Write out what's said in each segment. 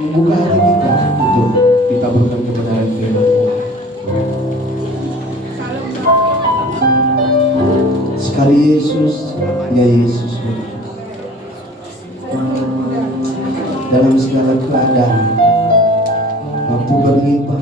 membuka hati kita untuk ditaburkan kebenaran firman-Mu. Sekali Yesus, ya Yesus, dalam segala keadaan, waktu berlimpah,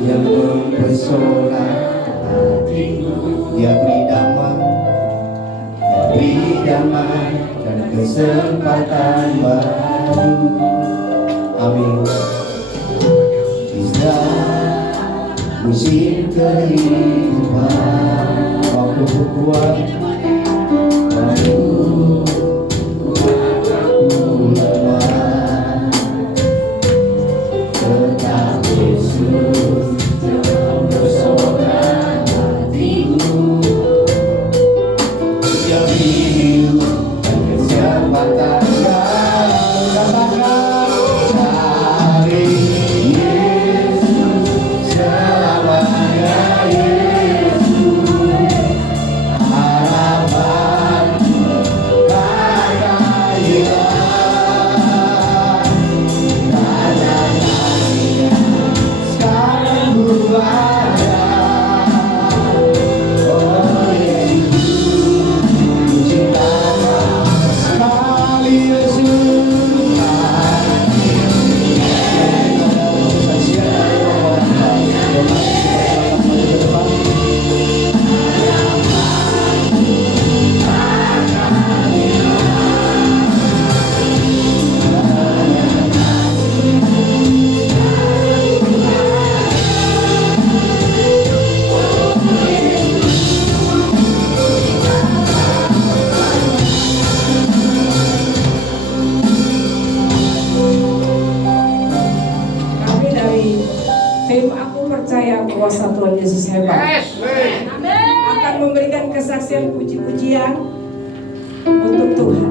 yang mempesona hatimu, Dia beri damai dan kesempatan baru. Amin. Bisa musim kehidupan, waktu kuat baru tetap Yesus yang bersona hatimu, Dia hidup dan kesempatan baru. Katakan cari Yesus selamanya, Yesus harapan Tim aku percaya kuasa Tuhan Yesus hebat. Akan memberikan kesaksian puji-pujian untuk Tuhan.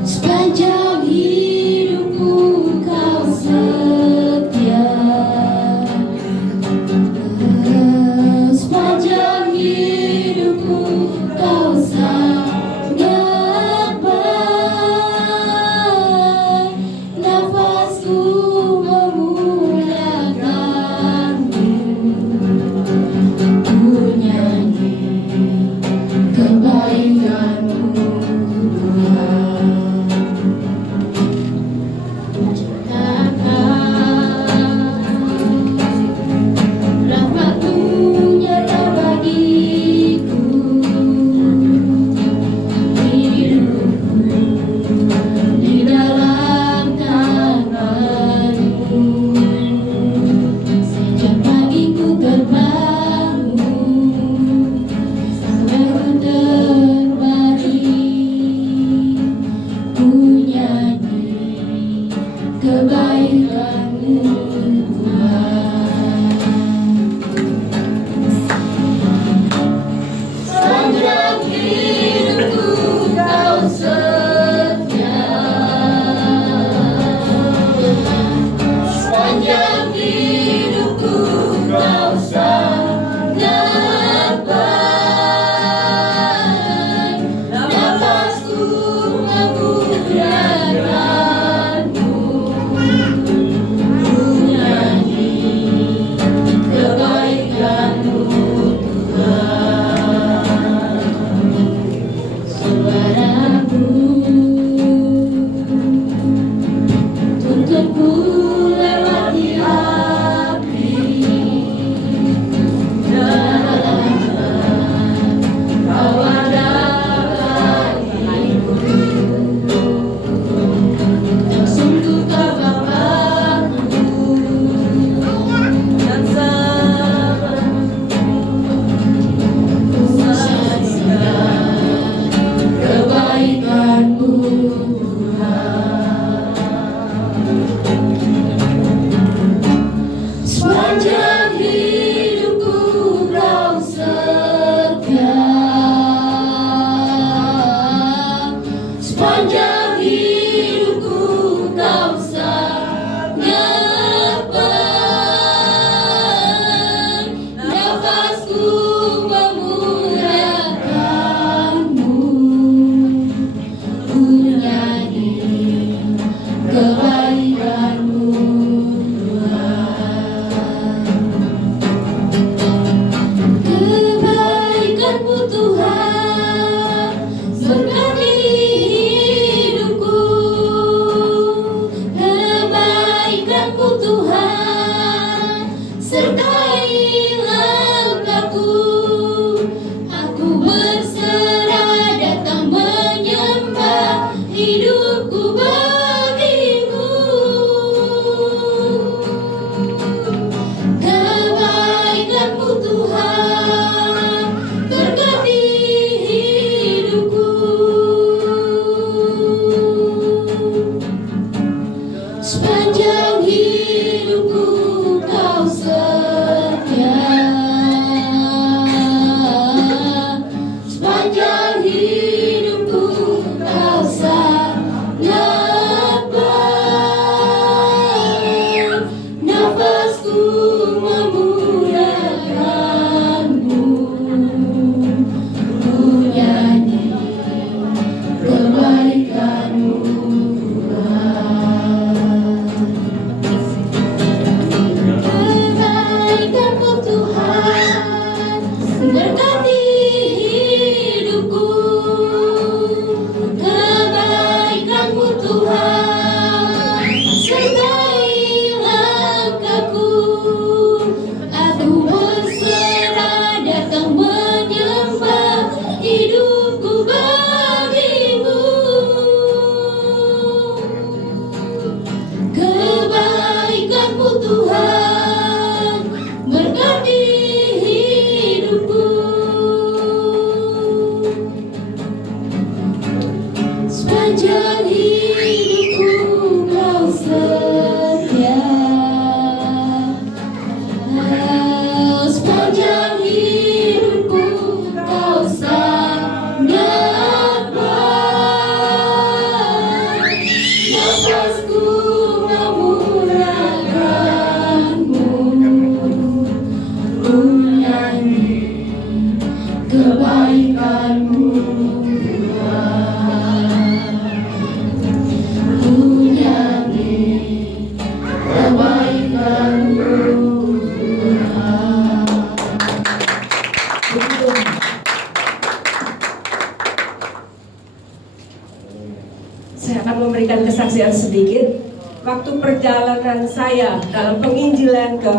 Sepanjang hidup kebaikan-Mu Tuhan. Sepanjang hidupku Kau setia, sepanjang hidupku Kau sangat baik. Nafasku memuliakan-Mu, ku nyanyi kebaikan-Mu Tuhan. Suaramu tuntunku lewati api, dan Kau ada bagiku. Sungguh Kau Bapa-Ku dan Sahabat-Ku, ku saksikan kebaikan-Mu Tuhan. Sepanjang hidupku Kau setia, sepanjang hidupku Kau sangat baik. Nafasku memuliakan-Mu, ku nyanyi kebaikan-Mu Tuhan. Kebaikan-Mu Tuhan berkati hidupku. Kebaikan-Mu Tuhan sertai langkahku. Aku berserah datang menyembah, hidupku bagi-Mu. Kebaikan-Mu Tuhan berkati hidupku. Sepanjang hidupku Kau setia, sepanjang hidupku Kau sangat baik. Nafasku memuliakan-Mu, ku nyanyi kebaikan-Mu Tuhan. Kebaikan-Mu Tuhan berkati hidupku. Kebaikan-Mu Tuhan sertai langkahku. Aku berserah datang menyembah, hidupku bagi-Mu. Kebaikan-Mu Tuhan berkati hidupku. Sepanjang hidupku Kau setia, sepanjang hidupku Kau sangat baik. Nafasku memuliakan-Mu, ku nyanyi kebaikan-Mu Tuhan. Ku nyanyi kebaikan-Mu Tuhan. Saya akan memberikan kesaksian sedikit. Waktu perjalanan saya dalam penginjilan ke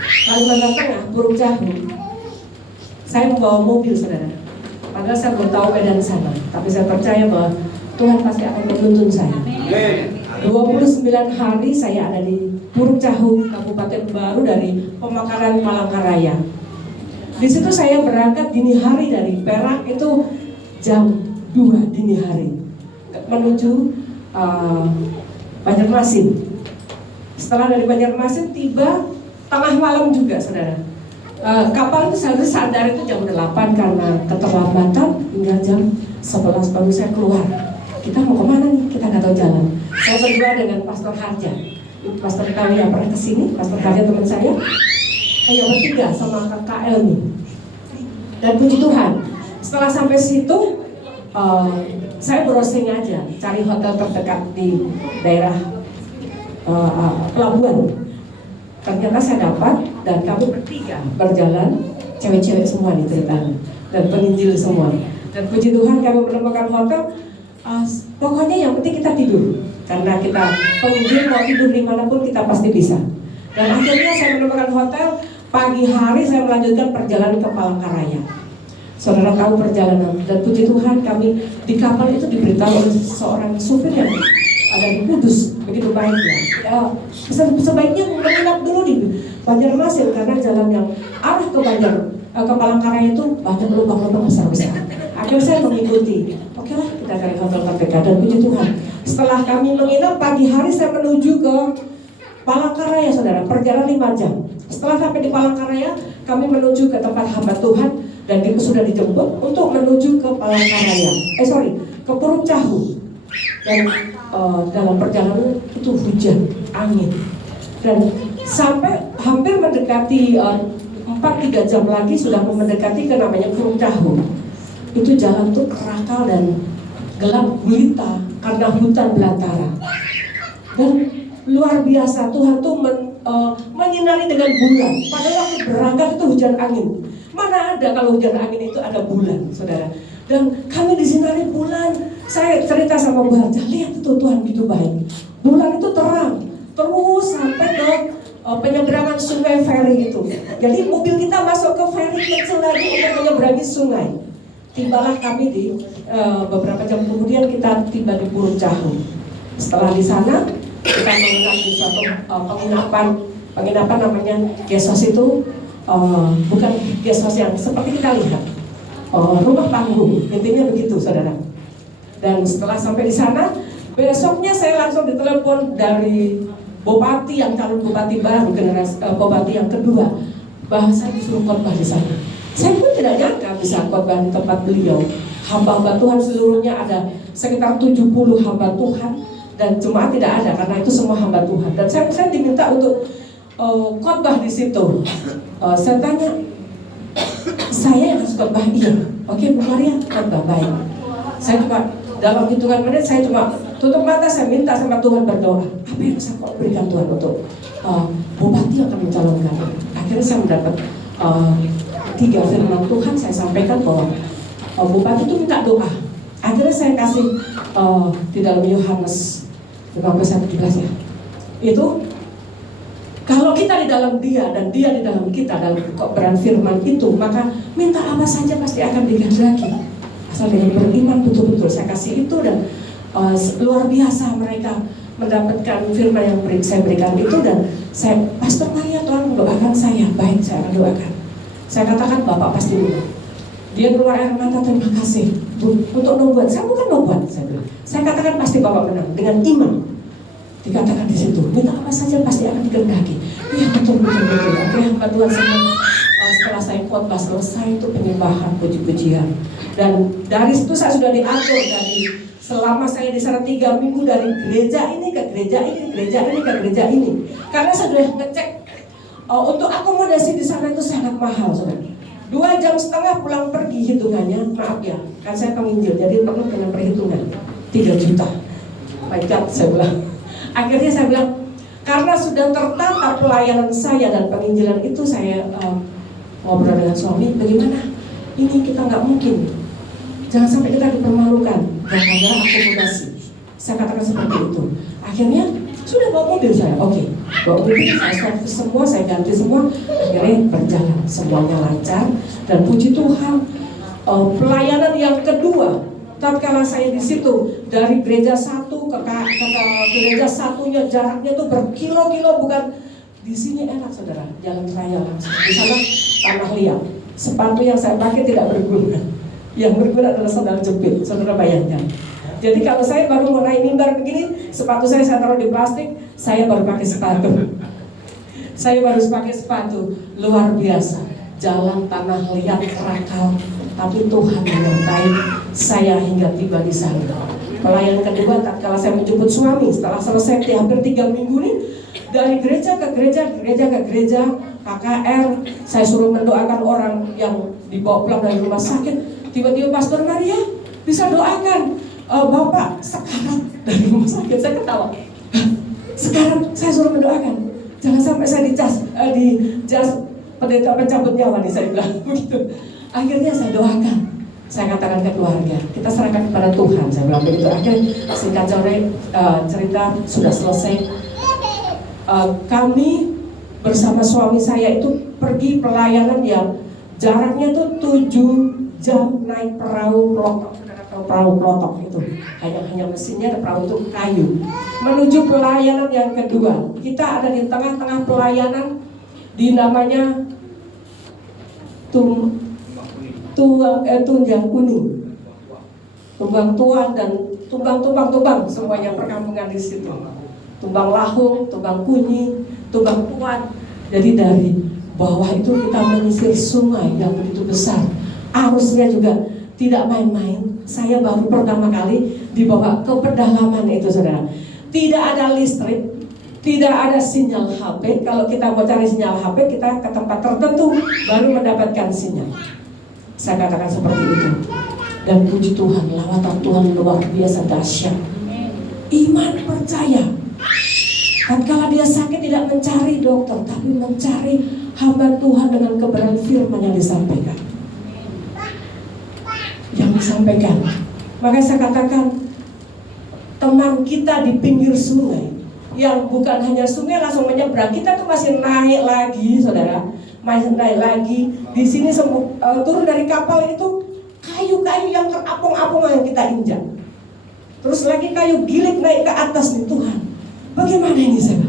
Kalimantan Tengah, Burung Jahu, saya membawa mobil, saudara. Padahal saya belum tahu medan sana, tapi saya percaya bahwa Tuhan pasti akan menuntun saya. 29 hari saya ada di Burung Jahu, Kabupaten Baru dari Pemekaran Palangkaraya. Di situ saya berangkat dini hari dari Perak, itu jam 2 dini hari menuju Banjarmasin. Setelah dari Banjarmasin tiba tengah malam juga, saudara. Kapal itu seharusnya sadar itu jam 8 karena keterlambatan, hingga jam 11 baru saya keluar. Kita mau kemana nih? Kita nggak tahu jalan. Saya berdua dengan Pastor Harja. Pastor kami yang pernah kesini, Pastor Harja teman saya. Saya bertiga sama kakak Elmi. Dan puji Tuhan, setelah sampai situ, saya browsing aja, cari hotel terdekat di daerah pelabuhan. Ternyata saya dapat, dan kami bertiga berjalan, cewek-cewek semua nih ceritanya, dan penginjil semua. Dan puji Tuhan kami menemukan hotel. Pokoknya yang penting kita tidur, karena kita penginjil mau tidur dimanapun kita pasti bisa. Dan akhirnya saya menemukan hotel. Pagi hari saya melanjutkan perjalanan ke Palangkaraya. Saudara tahu perjalanan, dan puji Tuhan kami di kapal itu diberitahu oleh seorang supir yang ada di Kudus, begitu baiknya. Sebaiknya menginap dulu di Banjarmasin karena jalan yang arah ke Palangkaraya itu banyak lubang-lubang besar-besar. Akhirnya saya mengikuti. Oke lah, kita cari hotel terdekat, dan puji Tuhan. Setelah kami menginap pagi hari saya menuju ke Palangkaraya, saudara. Perjalanan 5 jam. Setelah sampai di Palangkaraya, kami menuju ke tempat hamba Tuhan dan kita sudah dijemput untuk menuju ke Palangkaraya. Ke Puruk Cahu. Dan dalam perjalanan itu hujan, angin. Dan sampai hampir mendekati 4-3 jam lagi sudah mendekati ke namanya Puruk Cahu. Itu jalan tuh kerakal dan gelap gulita karena hutan belantara. Dan luar biasa, Tuhan tuh menyinari dengan bulan. Padahal waktu berangkat itu hujan angin. Mana ada kalau hujan angin itu ada bulan, saudara. Dan kami disinari bulan. Saya cerita sama Bu Harja, lihat itu Tuhan begitu baik. Bulan itu terang, terus sampai ke penyeberangan sungai ferry itu. Jadi mobil kita masuk ke ferry kecil lagi untuk menyeberangi sungai. Tibalah kami di beberapa jam kemudian kita tiba di Puruk Cahu. Setelah di sana kita menginap di suatu penginapan namanya guest house itu bukan guest house yang seperti kita lihat, rumah panggung, intinya begitu, saudara. Dan setelah sampai di sana, besoknya saya langsung ditelepon dari Bupati yang calon Bupati baru, generasi Bupati yang kedua, bahwa saya disuruh khotbah di sana. Saya pun tidak nyangka bisa khotbah di tempat beliau. Hamba-hamba Tuhan seluruhnya ada sekitar 70 hamba Tuhan. Dan jemaat tidak ada karena itu semua hamba Tuhan. Dan saya diminta untuk khotbah di situ. Saya tanya, saya yang harus khotbah? Iya. Oke, Bu Maria, khotbah, baik. Saya cuma dalam hitungan menit saya cuma tutup mata, saya minta sama Tuhan, berdoa. Apa yang saya berikan Tuhan untuk bupati yang akan mencalonkan? Akhirnya saya mendapat 3 firman Tuhan. Saya sampaikan bahwa bupati itu minta doa. Akhirnya saya kasih di dalam Yohanes 15:17 ya. Itu kalau kita di dalam dia dan dia di dalam kita dalam kebenaran firman itu, maka minta apa saja pasti akan dikehendaki. Asal dengan beriman betul-betul. Saya kasih itu dan luar biasa mereka mendapatkan firman yang saya berikan itu. Dan saya, Pastor Maria, Tuhan mendoakan saya. Baik, saya akan doakan. Saya katakan Bapak pasti benar. Dia keluar air mata, terima kasih untuk membuat. Saya bukan membuat, saya bilang. Saya katakan pasti Bapak menang dengan iman. Dikatakan di situ, minta apa saja pasti akan dikehendaki. Iya betul. Akhirnya hamba Tuhan setelah saya khotbah selesai itu penyembahan, puji-pujian. Dan dari situ saya sudah diatur dari selama saya di sana 3 minggu dari gereja ini ke gereja ini, gereja ini ke gereja ini. Karena saya sudah ngecek untuk akomodasi di sana itu sangat mahal, saudara. 2,5 jam pulang pergi hitungannya, maaf ya, kan saya penginjil, jadi perlu dengan perhitungan 3 juta. My God, saya bilang. Akhirnya saya bilang, karena sudah tertata pelayanan saya dan penginjilan itu, saya ngobrol dengan suami, bagaimana? Ini kita nggak mungkin, jangan sampai kita dipermalukan, dan ada akomodasi. Saya katakan seperti itu. Akhirnya sudah bawa mobil saya, oke. Bawa mobil saya servis semua, saya ganti semua. Akhirnya berjalan, semuanya lancar. Dan puji Tuhan, pelayanan yang kedua, tatkala saya di situ dari gereja satu ke gereja satunya jaraknya tuh berkilo-kilo, bukan di sini enak, saudara, jalan raya langsung. Di sana tanah liat. Sepatu yang saya pakai tidak berguna. Yang berguna adalah sandal jepit, saudara bayangkan. Jadi kalau saya baru mau naik mimbar begini, sepatu saya taruh di plastik, saya baru pakai sepatu. Saya baru pakai sepatu, luar biasa. Jalan tanah liat kerakal, tapi Tuhan menyertai saya hingga tiba di sana. Pelayan kedua, tatkala saya menjemput suami, setelah selesai hampir 3 minggu nih, dari gereja ke gereja, gereja ke gereja, KKR, saya suruh mendoakan orang yang dibawa pulang dari rumah sakit. Tiba-tiba Pastor Maria bisa doakan Bapak sekarat dari rumah sakit. Saya ketawa. Sekarang saya suruh mendoakan, jangan sampai saya dijas pendeta pencabut nyawa nih, saya bilang begitu. Akhirnya saya doakan. Saya katakan ke keluarga, kita serahkan kepada Tuhan. Saya bilang begitu. Akhirnya singkat cerita sudah selesai. Kami bersama suami saya itu pergi pelayanan yang jaraknya tuh 7 jam naik perahu pelotok. Perahu pelotok itu hanya mesinnya, ada perahu itu kayu. Menuju pelayanan yang kedua, kita ada di tengah-tengah pelayanan di namanya Tunjang Kuning, Tumbang Tua dan tumbang semuanya perkampungan di situ. Tumbang Lahung, Tumbang Kunyi, Tumbang Tuan. Jadi dari bawah itu kita menyisir sungai yang begitu besar. Arusnya juga tidak main-main. Saya baru pertama kali dibawa ke pedalaman itu, saudara. Tidak ada listrik, tidak ada sinyal HP. Kalau kita mau cari sinyal HP, kita ke tempat tertentu baru mendapatkan sinyal. Saya katakan seperti itu. Dan puji Tuhan, lawatan Tuhan luar biasa dahsyat. Iman percaya. Tatkala dia sakit tidak mencari dokter, tapi mencari hamba Tuhan dengan kebenaran firman yang disampaikan. Makanya saya katakan, teman kita di pinggir sungai, yang bukan hanya sungai langsung menyeberang, kita tuh masih naik lagi, saudara, masih naik lagi. Di sini turun dari kapal itu kayu-kayu yang terapung-apung yang kita injak. Terus lagi kayu gilik naik ke atas nih, Tuhan. Bagaimana ini saya?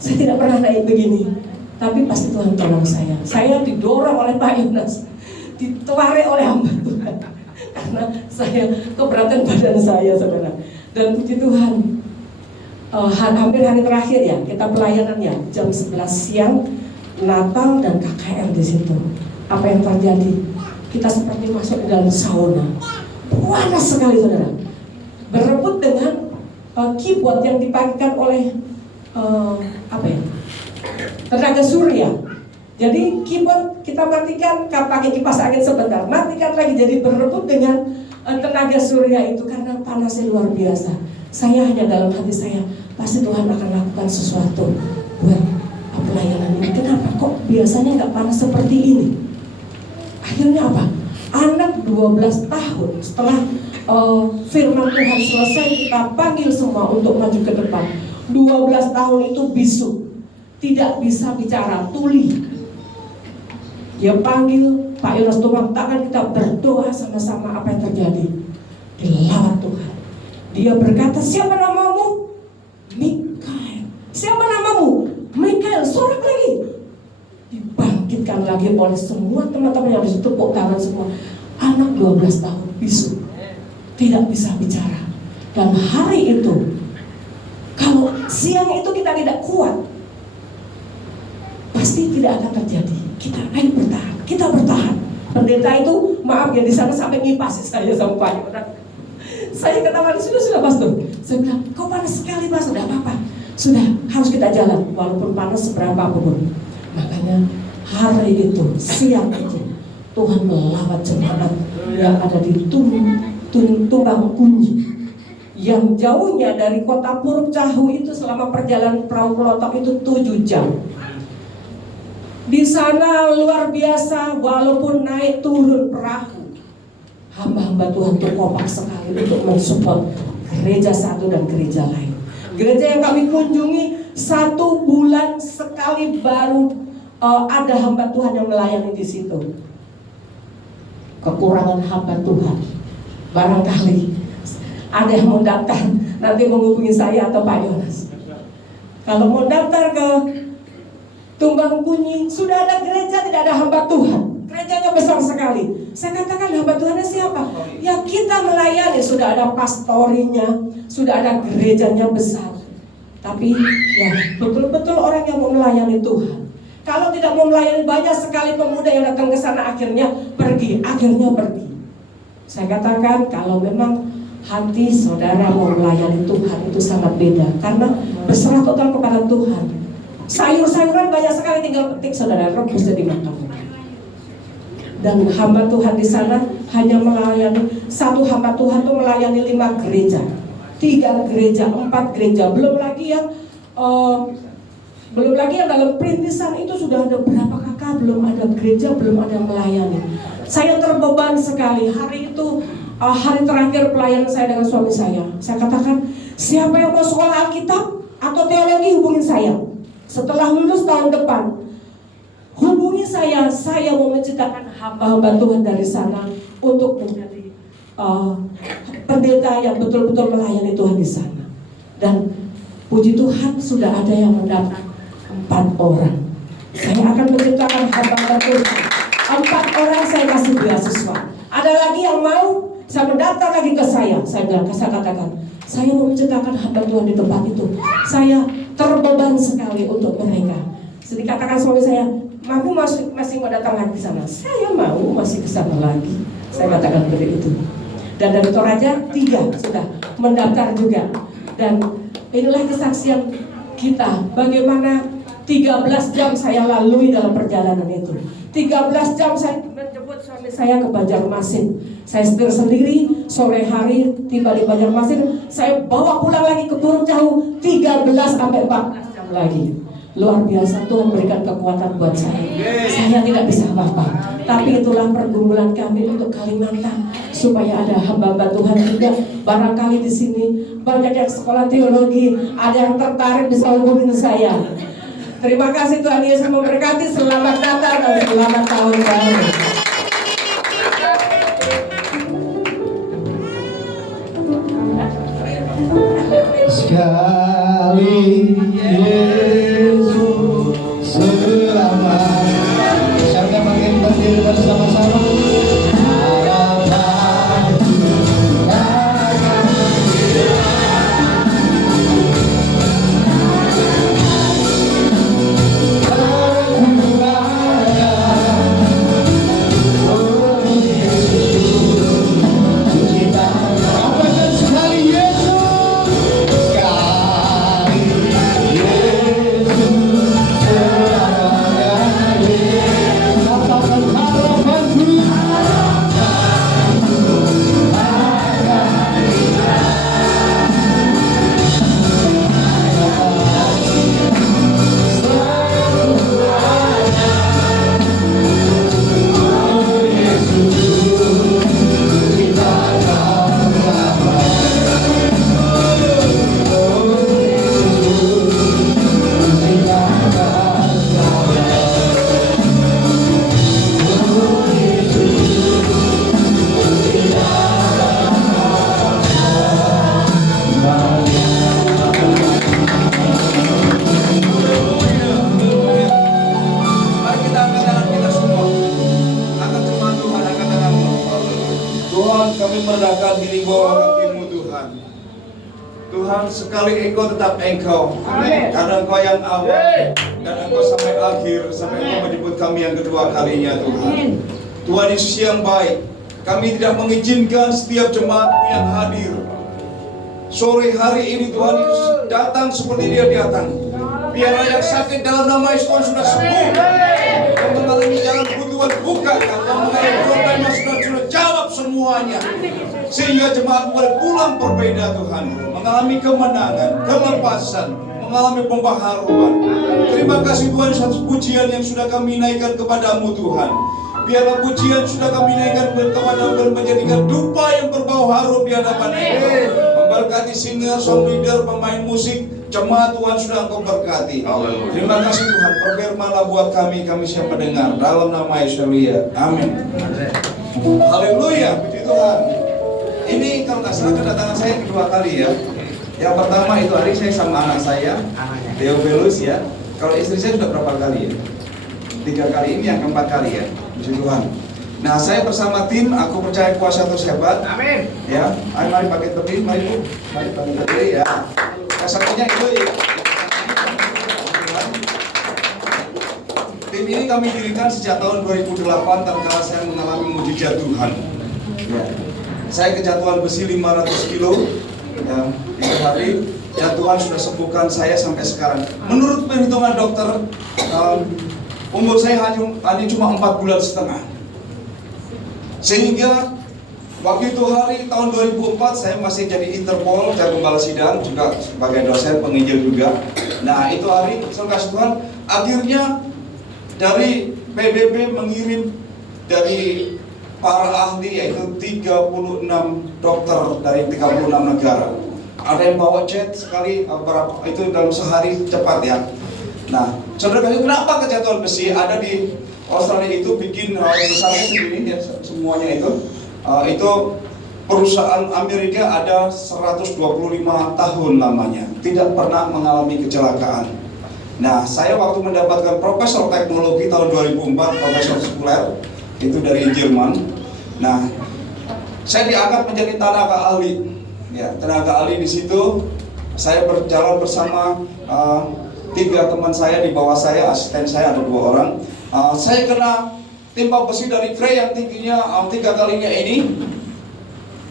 Saya tidak pernah naik begini, tapi pasti Tuhan tolong saya. Saya didorong oleh Pak Yunas, ditarik oleh hamba Tuhan, karena saya keberatan badan saya, saudara. Dan puji Tuhan, hampir hari terakhir ya kita pelayanan ya, jam 11 siang Natal dan KKR di situ. Apa yang terjadi? Kita seperti masuk di dalam sauna, panas sekali, saudara. Berebut dengan keyboard yang dipakai oleh tenaga surya. Jadi keyboard kita matikan, pakai kipas angin sebentar, matikan lagi. Jadi berebut dengan tenaga surya itu karena panasnya luar biasa. Saya hanya dalam hati saya, pasti Tuhan akan lakukan sesuatu buat pelayanan ini. Kenapa kok biasanya nggak panas seperti ini? Akhirnya apa? Anak 12 tahun setelah firman Tuhan selesai, kita panggil semua untuk maju ke depan. 12 tahun itu bisu, tidak bisa bicara, tuli. Dia panggil Pak Yonas turun tangan, kita berdoa sama-sama. Apa yang terjadi? Dilawat Tuhan. Dia berkata, siapa namamu? Mikael. Siapa namamu? Mikael. Sorak lagi. Dibangkitkan lagi oleh semua teman-teman yang disitu, tepuk tangan semua. Anak 12 tahun bisu, tidak bisa bicara. Dan hari itu, kalau siang itu kita tidak kuat, pasti tidak akan terjadi. Kita akan bertahan, kita bertahan. Pendeta itu, maaf ya, di sana sampai ngipasi saya sama Pak Yonas. Saya ketawa, sudah pastor. Saya bilang, kau panas sekali Pak, sudah apa-apa. Sudah, harus kita jalan, walaupun panas seberapa pun. Makanya hari itu, siang itu, Tuhan melawat jemaat yang ada di Tumbang Kunyi, yang jauhnya dari kota Puruk Cahu itu selama perjalanan perahu pelotok itu 7 jam. Di sana luar biasa, walaupun naik turun perahu, hamba-hamba Tuhan terkompak sekali untuk mensupport gereja satu dan gereja lain. Gereja yang kami kunjungi 1 bulan sekali baru ada hamba Tuhan yang melayani di situ. Kekurangan hamba Tuhan, barangkali ada yang mau daftar, nanti menghubungi saya atau Pak Yonas. Kalau mau daftar ke Tumbang Kunyi, sudah ada gereja, tidak ada hamba Tuhan. Gereja gerejanya besar sekali. Saya katakan hamba Tuhan siapa? Ya kita melayani, sudah ada pastorinya, sudah ada gerejanya besar. Tapi ya betul-betul orang yang mau melayani Tuhan. Kalau tidak mau melayani, banyak sekali pemuda yang datang ke sana akhirnya pergi. Saya katakan kalau memang hati saudara mau melayani Tuhan itu sangat beda, karena berserah total kepada Tuhan. Sayur-sayuran banyak sekali tinggal petik saudara, rebus jadi makan. Dan hamba Tuhan di sana hanya melayani, satu hamba Tuhan itu melayani 5 gereja, 3 gereja, 4 gereja, belum lagi yang dalam perintisan itu sudah ada berapa kakak, belum ada gereja, belum ada yang melayani. Saya terbeban sekali. Hari itu hari terakhir pelayanan saya dengan suami saya. Saya katakan, siapa yang mau sekolah Alkitab atau teologi hubungi saya. Setelah lulus tahun depan, hubungi saya. Saya mau menciptakan hamba-hamba Tuhan dari sana untuk menjadi pendeta yang betul-betul melayani Tuhan di sana. Dan puji Tuhan sudah ada yang mendaftar 4 orang. Saya akan menciptakan hamba-hamba Tuhan. 4 orang saya kasih beasiswa. Ada lagi yang mau, saya mendaftar lagi ke saya. Saya katakan, saya mau menciptakan hamba Tuhan di tempat itu. Saya terbeban sekali untuk mereka. Jadi katakan suami saya, "Kamu masih mau datang lagi ke sana?" Saya mau masih ke sana lagi. Saya katakan seperti itu. Dan dari Toraja 3 sudah mendaftar juga. Dan inilah kesaksian kita, bagaimana 13 jam saya lalui dalam perjalanan itu. 13 jam saya menjemput suami saya ke Banjarmasin. Saya setir sendiri, sore hari tiba di Banjarmasin, saya bawa pulang lagi ke Turun Jauh 13 sampai 14 jam lagi. Luar biasa, Tuhan berikan kekuatan buat saya. Saya tidak bisa apa-apa, tapi itulah pergumulan kami untuk Kalimantan, supaya ada hamba-hamba Tuhan juga. Barangkali di sini banyak yang sekolah teologi, ada yang tertarik bisa hubungin saya. Terima kasih, Tuhan Yesus memberkati. Selamat Natal dan selamat tahun baru. Sekali Yesus selamat. Saya makin berdiri bersama-sama. merendahkan diri bawah kaki-Mu Tuhan. Tuhan, sekali Engkau tetap Engkau. Amin. Karena Engkau yang awal dan Engkau sampai akhir, sampai Engkau menjemput kami yang kedua kalinya Tuhan. Amin. Tuhan Yesus yang baik, kami tidak mengizinkan setiap jemaat yang hadir sore hari ini Tuhan Yesus datang seperti dia datang. Biarlah yang sakit dalam nama Yesus Tuhan sudah sembuh. Yang mengalami jalan Tuhan buka, yang mengalami problem sudah jawab semuanya. Sehingga jemaat boleh pulang berbeda Tuhan, mengalami kemenangan, kelepasan, mengalami pembaharuan. Terima kasih Tuhan atas pujian yang sudah kami naikkan kepadamu Tuhan. Biarlah pujian sudah kami naikkan kepadamu dan menjadikan dupa yang berbau harum di hadapan Engkau. Memberkati singer, song leader, pemain musik, jemaat Tuhan sudah Engkau berkati. Terima kasih Tuhan, berfirmanlah buat kami siapa pendengar. Dalam nama Yesus, amin. Haleluya, puji Tuhan. Ini kalau nggak salah kedatangan saya kedua kali ya. Yang pertama itu hari saya sama anak saya, Theophilus ya. Kalau istri saya sudah berapa kali ya? 3 kali, ini yang keempat kali ya, puji Tuhan. Nah, saya bersama tim, aku percaya kuasa Tuhan hebat. Amin. Ya, ayo mari pakai tepi, mari Bu. Mari pakai tepi ya. Satunya itu ya. Tim ini kami dirikan sejak tahun 2008 tatkala saya mengalami mukjizat Tuhan. Ya. Saya kejatuhan besi 500 kilo. Ya, itu hari ya Tuhan sudah sembuhkan saya sampai sekarang. Menurut perhitungan dokter, umur saya hanya cuma 4 bulan setengah. Sehingga waktu itu hari tahun 2004 saya masih jadi Interpol, jago balas sidang, juga sebagai dosen penginjil juga. Nah itu hari, kasih Tuhan, akhirnya dari PBB mengirim dari para ahli yaitu 36 dokter dari 36 negara. Ada yang bawa jet sekali, berapa itu dalam sehari cepat ya. Nah, saudara kasih, kenapa kejatuhan besi ada di Australia itu bikin besarnya sendiri ya, semuanya itu perusahaan Amerika ada 125 tahun lamanya tidak pernah mengalami kecelakaan. Nah, saya waktu mendapatkan profesor teknologi tahun 2004, profesor sekuler itu dari Jerman. Nah, saya diangkat menjadi tenaga ahli. Ya, tenaga ahli di situ saya berjalan bersama 3 teman saya di bawah saya, asisten saya ada 2 orang. Saya kena timpa besi dari tray yang tingginya 3 kalinya ini.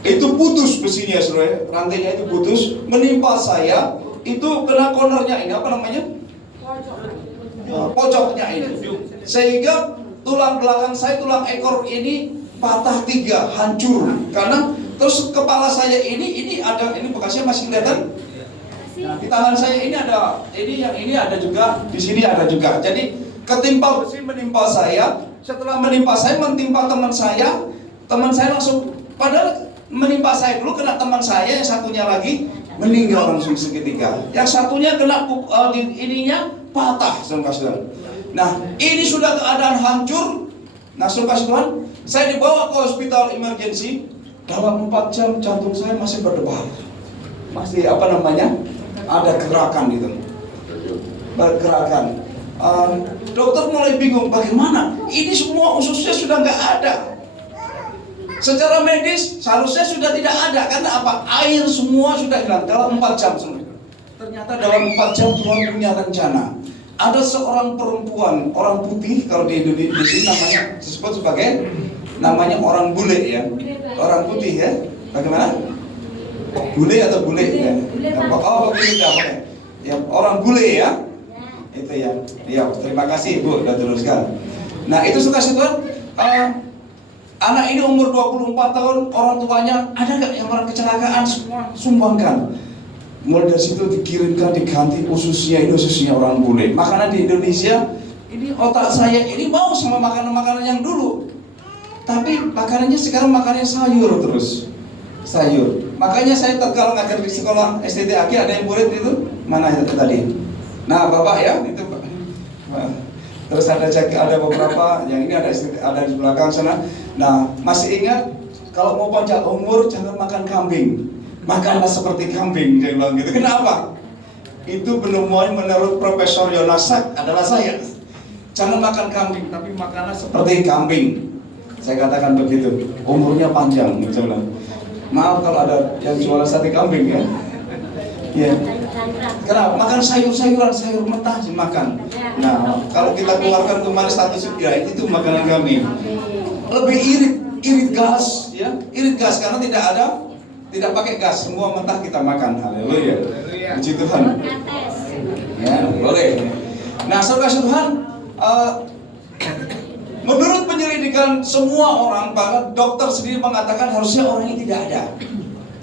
Itu putus besinya, saudara. Rantainya itu putus, menimpa saya. Itu kena cornernya ini, apa namanya? Pojoknya ini. Sehingga tulang belakang saya, tulang ekor ini patah 3, hancur. Karena terus kepala saya ini ada, ini bekasnya masih kelihatan. Nah, di tangan saya ini ada, yang ini ada juga, di sini ada juga. Jadi ketimpa besi menimpa saya, setelah menimpa saya menimpa teman saya langsung, padahal menimpa saya dulu kena teman saya, yang satunya lagi meninggal langsung seketika. Yang satunya kena ininya patah, saudara. Nah, ini sudah keadaan hancur. Nah, saudara, saya dibawa ke hospital emergency. Dalam 4 jam jantung saya masih berdebar, masih ada gerakan gitu, bergerakan. Dokter mulai bingung, bagaimana? Ini semua ususnya sudah nggak ada. Secara medis seharusnya sudah tidak ada, karena apa? Air semua sudah hilang dalam 4 jam. Ternyata dalam 4 jam Tuhan punya rencana. Ada seorang perempuan, orang putih, kalau di Indonesia di sini namanya disebut sebagai namanya orang bule ya, orang putih ya. Bagaimana? Bule atau bule ya? Oh, bule ya, orang bule ya. Itu ya. Ya, terima kasih Ibu sudah teruskan. Nah, itu suka Tuhan. Anak ini umur 24 tahun, orang tuanya ada nggak yang orang kecelakaan, semua sumbangkan. Mulai dari situ dikirimkan, diganti ususnya, ini ususnya orang bule. Makanan di Indonesia, ini otak saya ini mau sama makanan-makanan yang dulu. Tapi makanannya sekarang makanannya sayur terus. Sayur. Makanya saya kalau ngajar di sekolah STTAG ada yang murid itu, mana itu tadi? Nah, Bapak ya, itu Pak. Terus ada beberapa, yang ini ada di belakang sana. Nah, masih ingat kalau mau panjang umur jangan makan kambing. Makanlah seperti kambing, saya bilang gitu. Kenapa? Itu penemuan menurut Profesor Yonasak adalah saya. Jangan makan kambing, tapi makanlah seperti kambing. Saya katakan begitu. Umurnya panjang, saya bilang. Maaf kalau ada yang jualan sate kambing ya. Ya. Kenapa? Makan sayur-sayuran, sayur mentah dimakan. Nah, kalau kita keluarkan kemarin status ya itu makanan kami. Lebih irit gas, ya, irit gas karena tidak pakai gas, semua mentah kita makan. Haleluya. Puji Tuhan. Ya, boleh. Nah, saudara Tuhan, menurut penyelidikan semua orang, bahkan dokter sendiri mengatakan harusnya orang ini tidak ada.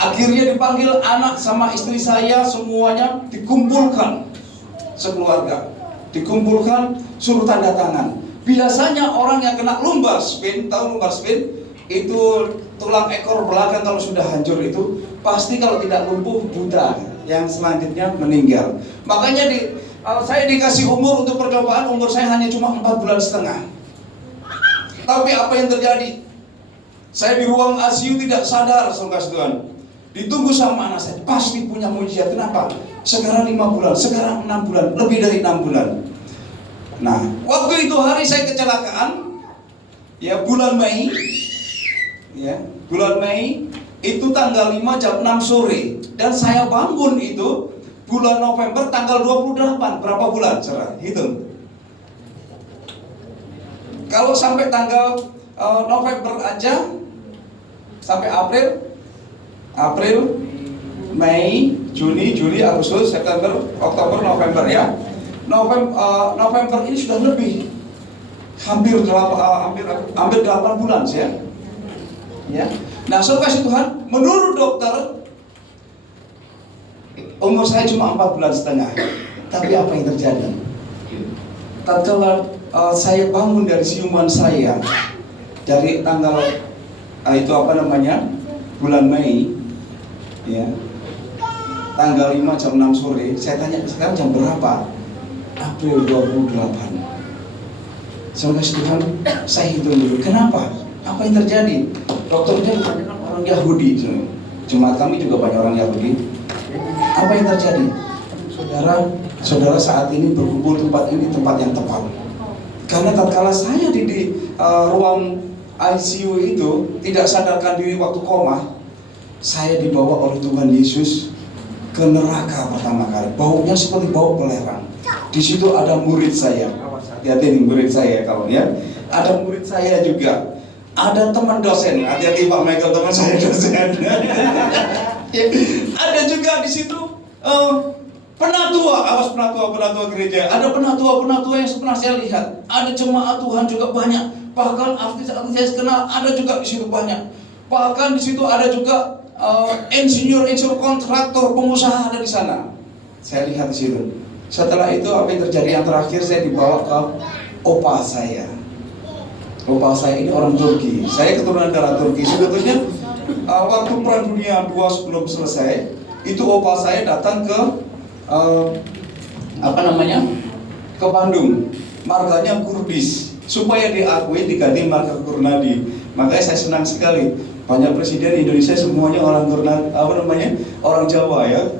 Akhirnya dipanggil anak sama istri saya, semuanya dikumpulkan sekeluarga, dikumpulkan, suruh tanda tangan. Biasanya orang yang kena lumbar spine, tahu lumbar spine? Itu tulang ekor belakang kalau sudah hancur itu pasti kalau tidak lumpuh buta, yang selanjutnya meninggal. Makanya saya dikasih umur untuk percobaan, umur saya hanya cuma 4 bulan setengah. Tapi apa yang terjadi? Saya di ruang ICU tidak sadar, saudara Tuhan. Ditunggu sama anak saya, pasti punya mujizat. Kenapa? Sekarang 5 bulan, sekarang 6 bulan, lebih dari 6 bulan. Nah, waktu itu hari saya kecelakaan, ya bulan Mei, ya bulan Mei itu tanggal 5 jam 6 sore, dan saya bangun itu bulan November tanggal 28. Berapa bulan? Saudara, hitung. Kalau sampai tanggal November aja, sampai April, Mei, Juni, Juli, Agustus, September, Oktober, November ya. November ini sudah lebih hampir 8 bulan ya. Ya. Nah, saudara kasih Tuhan, menurut dokter umur saya cuma 4 bulan setengah. Tapi apa yang terjadi? Tatkala saya bangun dari siuman saya dari tanggal bulan Mei, ya, tanggal 5 jam 6 sore, saya tanya sekarang jam berapa? April 28. Saudara kasih Tuhan, saya hitung dulu. Kenapa? Apa yang terjadi? Dokternya kebanyakan orang Yahudi. Jemaat kami juga banyak orang Yahudi. Apa yang terjadi? Saudara saat ini berkumpul tempat ini tempat yang tepat. Karena tatkala saya di ruang ICU itu tidak sadarkan diri waktu koma, saya dibawa oleh Tuhan Yesus ke neraka pertama kali. Baunya seperti bau belerang. Di situ ada murid saya. Hati-hati nih murid saya kawan ya. Ada murid saya juga. Ada teman dosen. Hati-hati Pak Michael, teman saya dosen. Ada juga di situ penatua, awas penatua gereja. Ada penatua yang pernah saya lihat. Ada jemaat Tuhan juga banyak. Bahkan artis-artis saya kenal ada juga di situ banyak. Bahkan di situ ada juga insinyur kontraktor, pengusaha ada di sana. Saya lihat di situ. Setelah itu apa yang terjadi? Yang terakhir saya dibawa ke opa saya. Opa saya ini orang Turki. Saya keturunan darah Turki. Sebetulnya waktu Perang Dunia II sebelum selesai, itu opa saya datang ke ke Bandung. Marganya Kurdis, supaya diakui diganti marga Kurnadi. Makanya saya senang sekali. Banyak presiden Indonesia semuanya orang orang Jawa ya.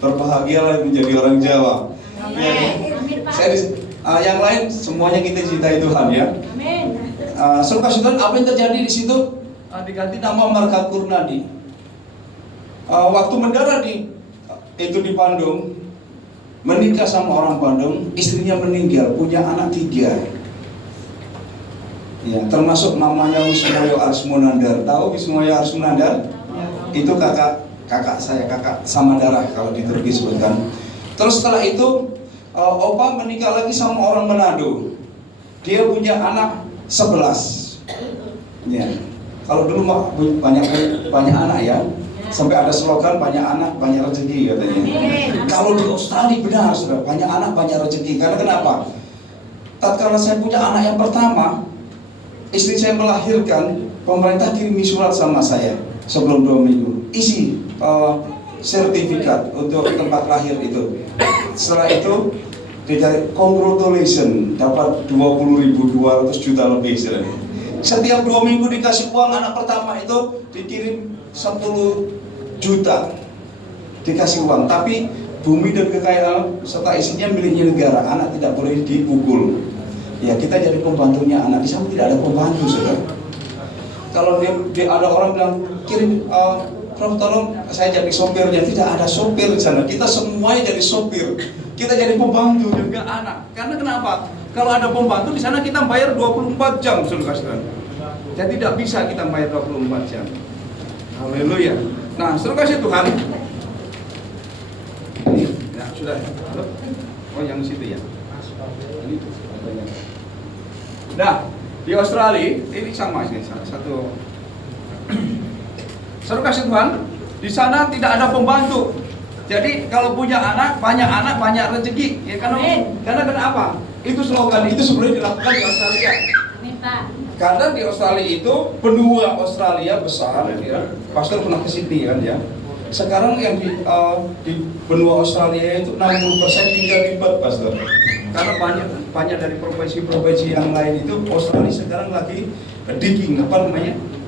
Berbahagialah menjadi orang Jawa. Yang lain semuanya kita cintai Tuhan ya. Saudara, apa yang terjadi di situ? Diganti nama marga Kurnadi. Waktu mendarat di Bandung, menikah sama orang Bandung, istrinya meninggal, punya anak 3. Ya, termasuk namanya Wismoyo Arsmunandar. Tahu Wismoyo Arsmunandar? Itu kakak saya, kakak sama darah kalau di Turki sebutkan. Terus setelah itu opa menikah lagi sama orang Manado. Dia punya anak 11. Ya. Kalau dulu banyak anak ya. Sampai ada slogan banyak anak banyak rezeki katanya. Kalau di Australia benar sudah banyak anak banyak rezeki. Karena kenapa? Tatkala saya punya anak yang pertama, istri saya melahirkan, pemerintah kirimi surat sama saya sebelum 2 minggu. Isi sertifikat untuk tempat lahir itu. Setelah itu dicari congratulations, dapat 20.200 juta lebih istilahnya. Setiap 2 minggu dikasih uang, anak pertama itu dikirim 10 juta dikasih uang. Tapi bumi dan kekayaan serta isinya miliknya negara, anak tidak boleh dipukul. Ya kita jadi pembantunya anak, di sana tidak ada pembantu saudara. Kalau ada orang bilang kirim Prof tolong saya jadi sopirnya, tidak ada sopir di sana. Kita semuanya jadi sopir. Kita jadi pembantu juga anak. Karena kenapa? Kalau ada pembantu di sana kita bayar 24 jam saudara. Jadi tidak bisa kita bayar 24 jam. Haleluya. Nah, saudara kasih Tuhan. Ini ya, sudah. Oh, yang situ ya. Ini nah, di Australia ini sama sih satu. Saudara kasih Tuhan, di sana tidak ada pembantu. Jadi kalau punya anak banyak rezeki. Ya karena kenapa? Itu slogan itu sebenarnya dilakukan di Australia. Karena di Australia itu benua Australia besar, ya. Pastor pernah ke Sydney kan ya. Sekarang yang di benua Australia itu 60% tinggal di Perth, Pastor. Karena banyak dari provinsi-provinsi yang lain itu Australia sekarang lagi digging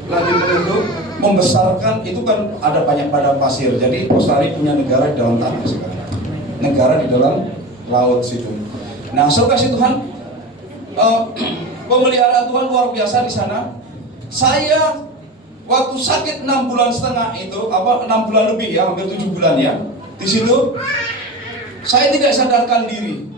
lagi menunduk, membesarkan itu kan ada banyak padang pasir. Jadi Australia punya negara di dalam tanah sekarang. Negara di dalam laut situ. Nah, saudara kasih Tuhan, pemeliharaan Tuhan luar biasa di sana. Saya waktu sakit 6 bulan setengah itu, 6 bulan lebih ya, hampir 7 bulan ya. Di situ saya tidak sadarkan diri.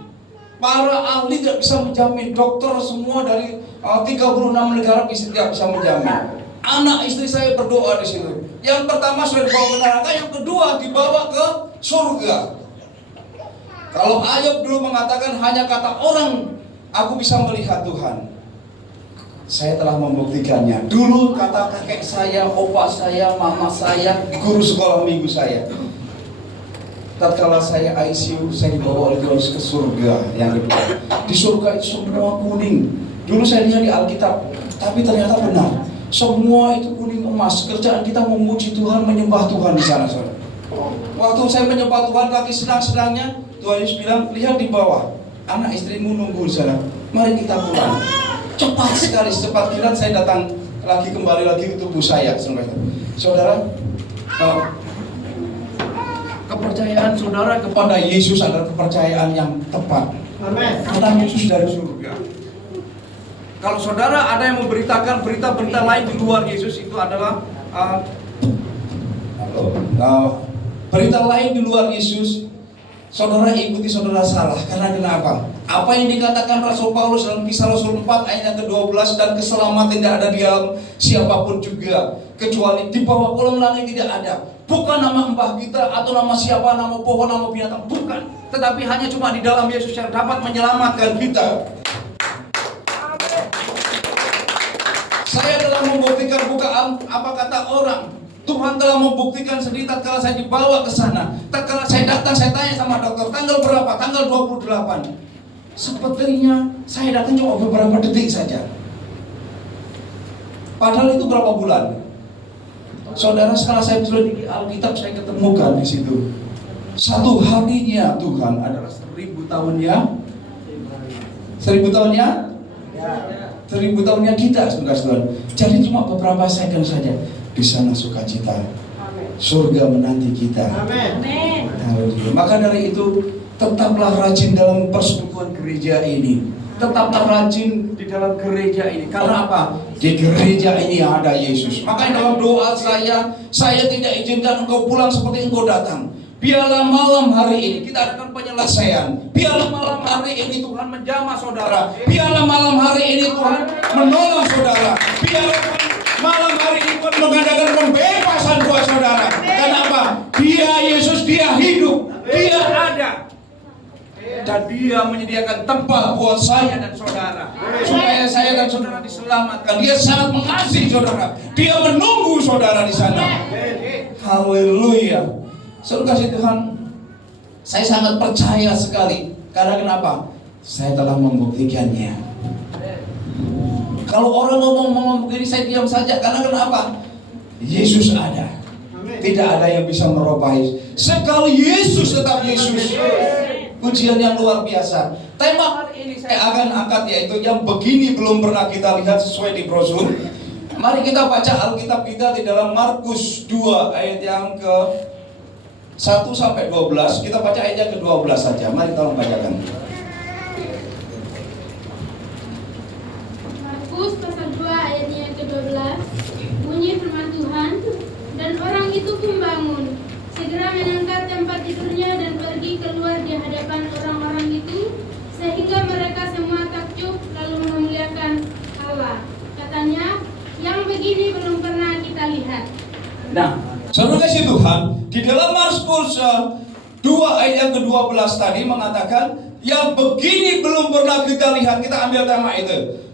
Para ahli tidak bisa menjamin, dokter semua dari 36 negara tidak bisa menjamin. Anak istri saya berdoa di situ. Yang pertama sudah dibawa ke neraka, yang kedua dibawa ke surga. Kalau Ayub dulu mengatakan hanya kata orang, aku bisa melihat Tuhan. Saya telah membuktikannya. Dulu kata kakek saya, opa saya, mama saya, guru sekolah minggu saya. Tatkala saya ICU, saya dibawa oleh Tuhan ke surga yang kedua. Di surga itu semua kuning. Dulu saya lihat di Alkitab, tapi ternyata benar. Semua itu kuning emas. Kerjaan kita memuji Tuhan, menyembah Tuhan di sana, saudara. Waktu saya menyembah Tuhan, lagi senang-senangnya, Tuhan Yesus bilang, lihat di bawah, anak istrimu nunggu di sana. Mari kita pulang. Cepat sekali, secepat kilat saya datang lagi, kembali lagi ke tubuh saya, saudara. Kepercayaan saudara kepada Yesus adalah kepercayaan yang tepat. Kata Yesus dari surga. Kalau saudara ada yang memberitakan berita-berita lain di luar Yesus, itu adalah berita lain di luar Yesus, saudara ikuti, saudara salah. Karena kenapa? Apa yang dikatakan Rasul Paulus dalam Kisah Rasul 4 ayat yang ke-12, dan keselamatan tidak ada di dalam siapapun juga, kecuali di bawah kolong langit tidak ada. Bukan nama mbah kita atau nama siapa, nama pohon, nama binatang, bukan. Tetapi hanya cuma di dalam Yesus yang dapat menyelamatkan kita. Saya telah membuktikan, bukan apa kata orang. Tuhan telah membuktikan sendiri tatkala saya dibawa ke sana. Tatkala saya datang, saya tanya sama dokter, tanggal berapa? Tanggal 28. Sepertinya saya datang cuma beberapa detik saja. Padahal itu berapa bulan? Saudara, setelah saya sudah di Alkitab, saya ketemukan di situ. Satu harinya Tuhan adalah 1000 tahunnya. 1000 tahunnya? 1000 tahunnya kita, saudara-saudara. Jadi cuma beberapa second saja. Di sana sukacita. Surga menanti kita. Amin. Maka dari itu, tetaplah rajin dalam persekutuan gereja ini. Tetaplah rajin di dalam gereja ini. Karena apa? Di gereja ini ada Yesus. Makanya dalam doa saya tidak izinkan engkau pulang seperti engkau datang. Biarlah malam hari ini kita adakan penyelesaian. Biarlah malam hari ini Tuhan menjamah saudara. Biarlah malam hari ini Tuhan menolong saudara. Biarlah malam hari ini Tuhan mengadakan pembebasan buat saudara. Kenapa? Dia Yesus, dia hidup, dia ada. Dan dia menyediakan tempat buat saya dan saudara, supaya saya dan saudara diselamatkan. Dia sangat mengasihi saudara. Dia menunggu saudara di sana. Haleluya. Saudara kasih Tuhan, saya sangat percaya sekali. Karena kenapa? Saya telah membuktikannya. Kalau orang ngomong begini, saya diam saja. Karena kenapa? Yesus ada. Tidak ada yang bisa merobahi. Sekali Yesus tetap Yesus. Pujian yang luar biasa. Tema hari ini saya akan angkat, yaitu yang begini belum pernah kita lihat sesuai di brosur. Mari kita baca Alkitab kita di dalam Markus 2 ayat yang ke 1 sampai 12. Kita baca ayat yang ke-12 saja. Mari tolong bacakan. Markus pasal 2 ayatnya yang ke-12. Bunyi firman Tuhan, dan orang itu pun bangun, segera mengangkat tempat tidurnya dan pergi keluar di hadapan orang-orang itu, sehingga mereka semua takjub lalu memuliakan Allah. Katanya, yang begini belum pernah kita lihat. Nah, saudara kasih Tuhan, di dalam Markus 2 ayat yang ke-12 tadi mengatakan, yang begini belum pernah kita lihat. Kita ambil tema itu.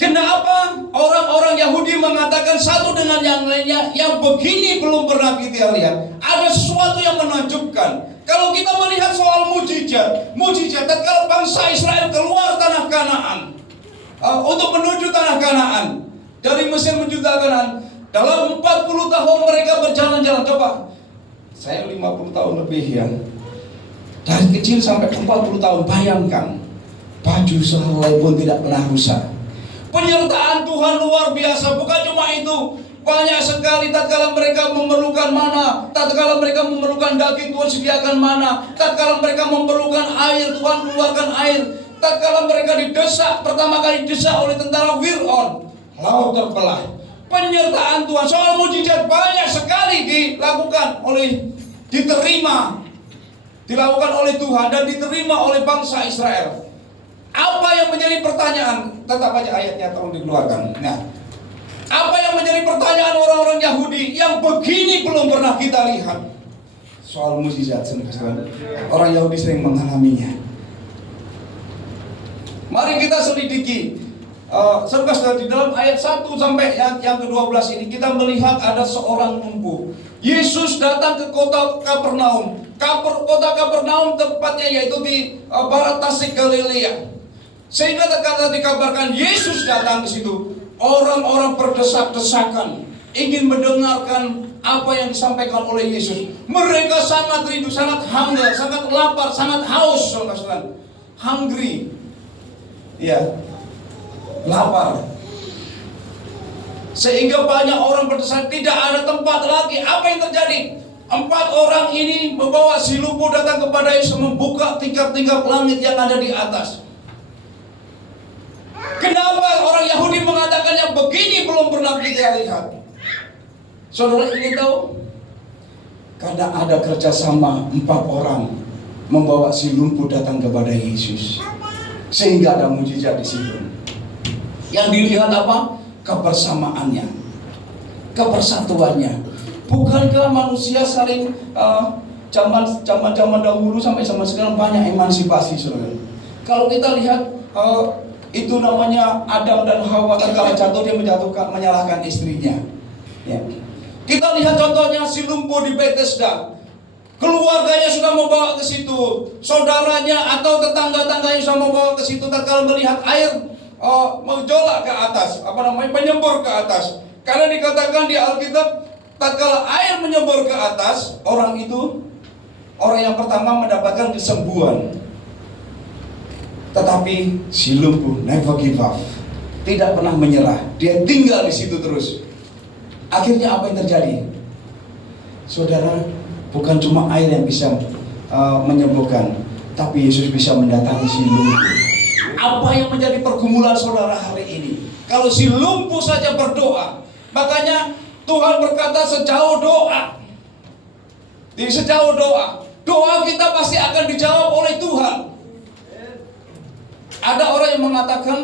Kenapa orang-orang Yahudi mengatakan satu dengan yang lainnya, yang begini belum pernah kita lihat? Ada sesuatu yang menakjubkan. Kalau kita melihat soal mujizat tatkala bangsa Israel keluar tanah Kanaan, untuk menuju tanah Kanaan, dari Mesir menuju tanah Kanaan, dalam 40 tahun mereka berjalan-jalan. Coba, saya 50 tahun lebih ya. Dari kecil sampai 40 tahun, bayangkan, baju sehelai pun tidak pernah rusak. Penyertaan Tuhan luar biasa. Bukan cuma itu, banyak sekali tatkala mereka memerlukan mana, tatkala mereka memerlukan daging, Tuhan sediakan mana, tatkala mereka memerlukan air, Tuhan keluarkan air. tatkala mereka didesak, pertama kali didesak oleh tentara Fir'aun, laut terbelah. Penyertaan Tuhan, soal mujizat banyak sekali dilakukan dilakukan oleh Tuhan dan diterima oleh bangsa Israel. Apa yang menjadi pertanyaan? Tetap aja ayatnya tolong dikeluarkan. Nah, apa yang menjadi pertanyaan orang-orang Yahudi yang begini belum pernah kita lihat? Soal mujizat, orang Yahudi sering mengalaminya. Mari kita selidiki. Saudara, di dalam ayat 1 sampai yang ke-12 ini kita melihat ada seorang lumpuh. Yesus datang ke kota Kapernaum. Kota Kapernaum tempatnya yaitu di barat Tasik Galilea. Sehingga terkata dikabarkan Yesus datang ke situ, orang-orang berdesak-desakan ingin mendengarkan apa yang disampaikan oleh Yesus. Mereka sangat rindu, sangat hunger, sangat lapar, sangat haus, saudara-saudara. Hungry. Ya. Lapar. Sehingga banyak orang berdesak, tidak ada tempat lagi. Apa yang terjadi? 4 orang ini membawa si lumpuh datang kepada Yesus, membuka tingkap-tingkap langit yang ada di atas. Kenapa orang Yahudi mengatakannya begini belum pernah kita lihat? Saudara ingin tahu? Karena ada kerjasama 4 orang membawa si lumpuh datang kepada Yesus, sehingga ada mujizat di situ. Yang dilihat apa? Kebersamaannya, kepersatuannya. Bukankah manusia saling zaman dahulu sampai zaman sekarang banyak emansipasi, saudara? Kalau kita lihat itu namanya Adam dan Hawa, tatkala jatuh dia menyalahkan istrinya. Ya. Kita lihat contohnya si lumpuh di Bethesda. Keluarganya sudah membawa ke situ, saudaranya atau tetangga-tangganya sudah membawa ke situ. Tatkala melihat air menjolak ke atas, menyembur ke atas. Karena dikatakan di Alkitab, tatkala air menyembur ke atas, orang yang pertama mendapatkan kesembuhan. Tetapi si lumpuh never give up, tidak pernah menyerah. Dia tinggal di situ terus. Akhirnya apa yang terjadi? Saudara, bukan cuma air yang bisa menyembuhkan, tapi Yesus bisa mendatangi si lumpuh. Apa yang menjadi pergumulan saudara hari ini? Kalau si lumpuh saja berdoa, makanya Tuhan berkata sejauh doa. Di sejauh doa, doa kita pasti akan dijawab oleh Tuhan. Ada orang yang mengatakan,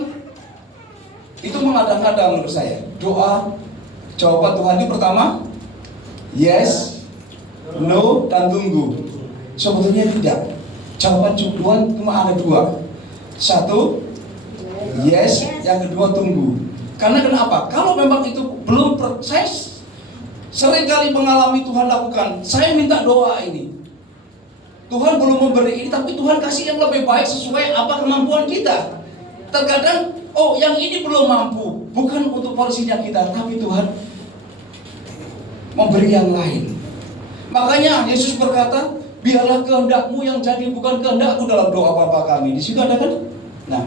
itu mengada-ngada menurut saya. Doa, jawaban Tuhan itu pertama, yes, no, dan tunggu. Sebetulnya tidak. Jawaban Tuhan cuma ada 2. 1, yes, yang kedua tunggu. Karena kenapa? Kalau memang itu belum saya sering kali mengalami Tuhan lakukan. Saya minta doa ini, Tuhan belum memberi ini, tapi Tuhan kasih yang lebih baik sesuai apa kemampuan kita. Terkadang, yang ini belum mampu, bukan untuk porsinya kita, tapi Tuhan memberi yang lain. Makanya Yesus berkata, biarlah kehendakmu yang jadi, bukan kehendakku, dalam doa Bapa kami. Di situ ada kan? Nah,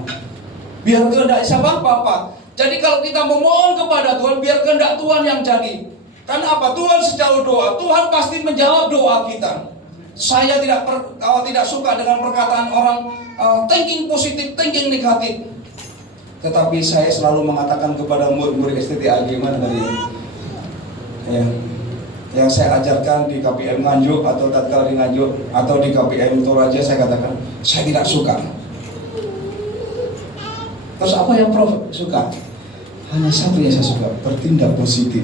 biar kehendak siapa? Bapa. Jadi kalau kita memohon kepada Tuhan, biar kehendak Tuhan yang jadi. Karena apa? Tuhan sejauh doa, Tuhan pasti menjawab doa kita. Saya tidak suka dengan perkataan orang thinking positif, thinking negatif. Tetapi saya selalu mengatakan kepada murid-murid STTAG mana tadi? Ya. Yang saya ajarkan di KPM Nganjuk atau tatkala di Nganjuk atau di KPM Toraja, saya katakan saya tidak suka. Terus apa yang Prof suka? Hanya satu yang saya suka, bertindak positif.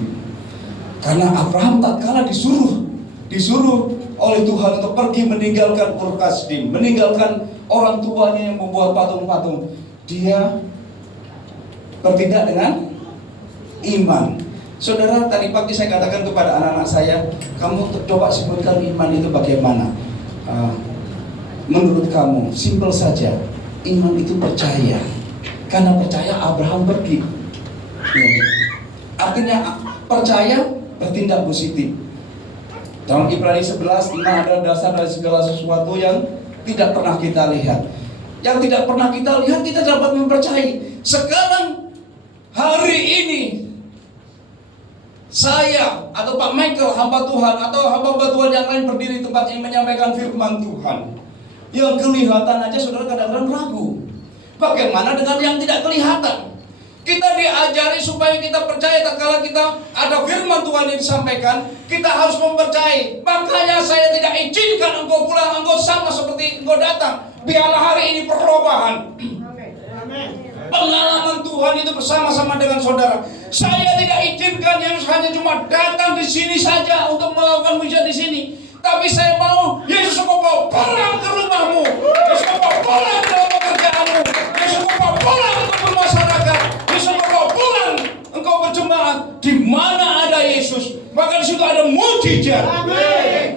Karena Abraham tatkala disuruh oleh Tuhan untuk pergi meninggalkan Ur Kasdim, meninggalkan orang tuanya yang membuat patung-patung, dia bertindak dengan iman. Saudara, tadi pagi saya katakan kepada anak-anak saya, kamu coba sebutkan iman itu bagaimana? Menurut kamu, simpel saja. Iman itu percaya. Karena percaya Abraham pergi. Ya. Artinya percaya, bertindak positif. Dalam Ibrani 11, iman adalah dasar dari segala sesuatu yang tidak pernah kita lihat. Yang tidak pernah kita lihat, kita dapat mempercayai. Sekarang, hari ini, saya atau Pak Michael, hamba Tuhan, atau hamba Tuhan yang lain berdiri di tempat ini menyampaikan firman Tuhan. Yang kelihatan aja saudara kadang-kadang ragu. Bagaimana dengan yang tidak kelihatan? Kita diajari supaya kita percaya tatkala kita ada firman Tuhan yang disampaikan, kita harus mempercayai. Makanya saya tidak izinkan engkau pulang, engkau sama seperti engkau datang. Biarlah hari ini perubahan. Pengalaman Tuhan itu bersama-sama dengan saudara. Saya tidak izinkan Yesus hanya cuma datang di sini saja untuk melakukan mujizat di sini. Tapi saya mau Yesus engkau bawa pulang ke rumahmu. Yesus engkau bawa pulang ke dalam pekerjaanmu. Yesus engkau bawa pulang untuk bermasyarakat. Yesus engkau bawa pulang engkau berjemaat. Di mana ada Yesus, maka di situ ada mujizat.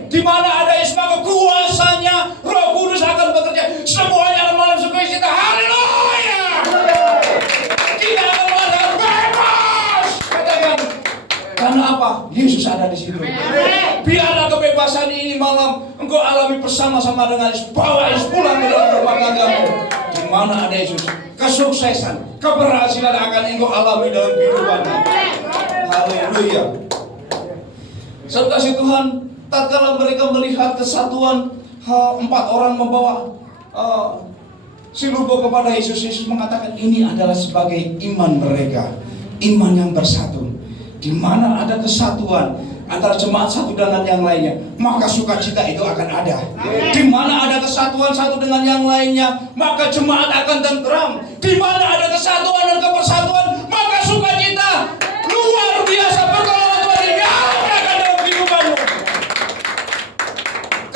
Di mana ada Yesus, maka kuasanya Roh Kudus akan bekerja. Semuanya malam sukacita. Haleluya. Kita akan merasakan bebas. Katakan. Karena apa? Yesus ada di situ. Biarlah kebebasan ini malam engkau alami bersama-sama dengan Yesus. Bawa Yesus pulang ke dalam rumah tanggamu. Di mana ada Yesus, kesuksesan, keberhasilan akan engkau alami dalam kehidupanmu. Haleluya. Saudara kasih Tuhan, tatkala mereka melihat kesatuan 4 orang membawa si lumpuh kepada Yesus, Yesus mengatakan ini adalah sebagai iman mereka, iman yang bersatu. Di mana ada kesatuan antara jemaat satu dengan yang lainnya, maka sukacita itu akan ada. Di mana ada kesatuan satu dengan yang lainnya, maka jemaat akan tentram. Di mana ada kesatuan dan kepersatuan, maka sukacita luar biasa pertolongan Tuhan dinyatakan dalam kehidupanmu.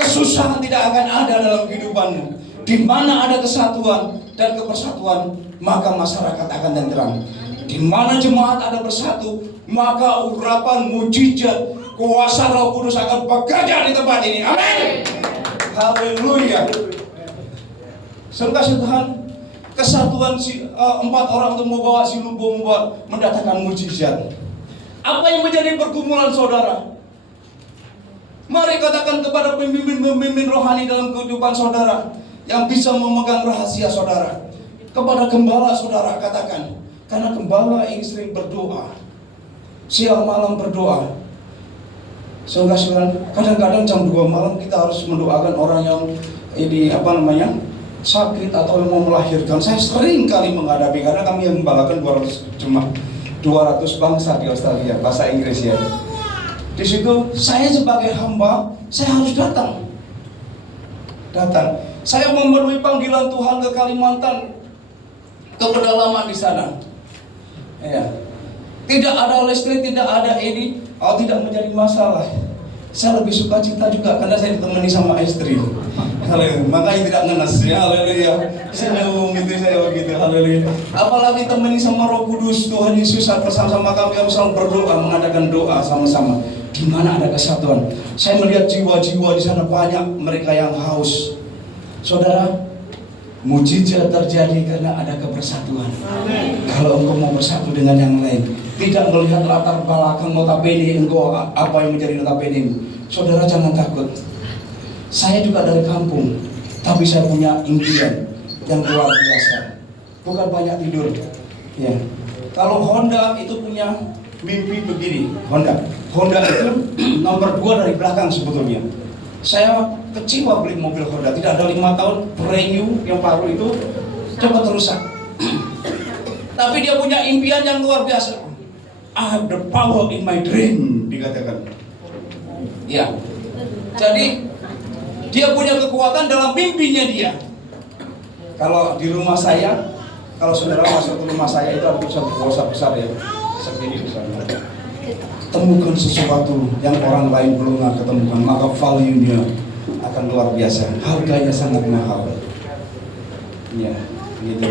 Kesusahan tidak akan ada dalam kehidupanmu. Di mana ada kesatuan dan kepersatuan, maka masyarakat akan tentram. Di mana jemaat ada bersatu, maka urapan mujizat kuasa Roh Kudus akan bekerja di tempat ini. Amin. Haleluya. Saudara Tuhan, kesatuan si 4 orang untuk membawa si lumpuh mendatangkan mujizat. Apa yang menjadi pergumulan saudara? Mari katakan kepada pemimpin rohani dalam kehidupan saudara yang bisa memegang rahasia saudara. Kepada gembala saudara katakan. Karena gembala ini sering berdoa, siang malam berdoa. Saudara, kadang-kadang jam 2 malam kita harus mendoakan orang yang sakit atau yang mau melahirkan. Saya sering kali menghadapi, karena kami yang membalakan 200 jemaat, 200 bangsa di Australia, bahasa Inggris ya. Di situ saya sebagai hamba, saya harus datang. Saya memenuhi panggilan Tuhan ke Kalimantan, ke pedalaman di sana. Ya. Tidak ada listrik, tidak ada ini, tidak menjadi masalah. Saya lebih suka cita juga karena saya ditemani sama istri. Haleluya. Makanya tidak ngenes ya. Haleluya. Senyum itu saya begitu. Haleluya. Apalagi temani sama Roh Kudus, Tuhan Yesus bersama-sama kami yang selalu berdoa, mengadakan doa sama-sama. Di mana ada kesatuan. Saya melihat jiwa-jiwa di sana banyak mereka yang haus. Saudara, mujizat terjadi karena ada kebersatuan. Kalau engkau mau bersatu dengan yang lain, tidak melihat latar belakang notabene engkau apa yang menjadi notabene. Saudara jangan takut. Saya juga dari kampung, tapi saya punya impian yang luar biasa. Bukan banyak tidur. Ya. Kalau Honda itu punya mimpi begini. Honda itu nomor 2 dari belakang sebetulnya. Saya kecewa beli mobil Honda, tidak ada 5 tahun, brand new yang baru itu cepat rusak. Tapi dia punya impian yang luar biasa. I have the power in my dream, dikatakan. Ya. Jadi dia punya kekuatan dalam mimpinya dia. Kalau di rumah saya, kalau saudara masuk ke rumah saya itu ada satu bosa besar ya, segini besarnya. Temukan sesuatu yang orang lain belum ketemukan, maka value-nya akan luar biasa, harganya sangat mahal. Ya, gitu.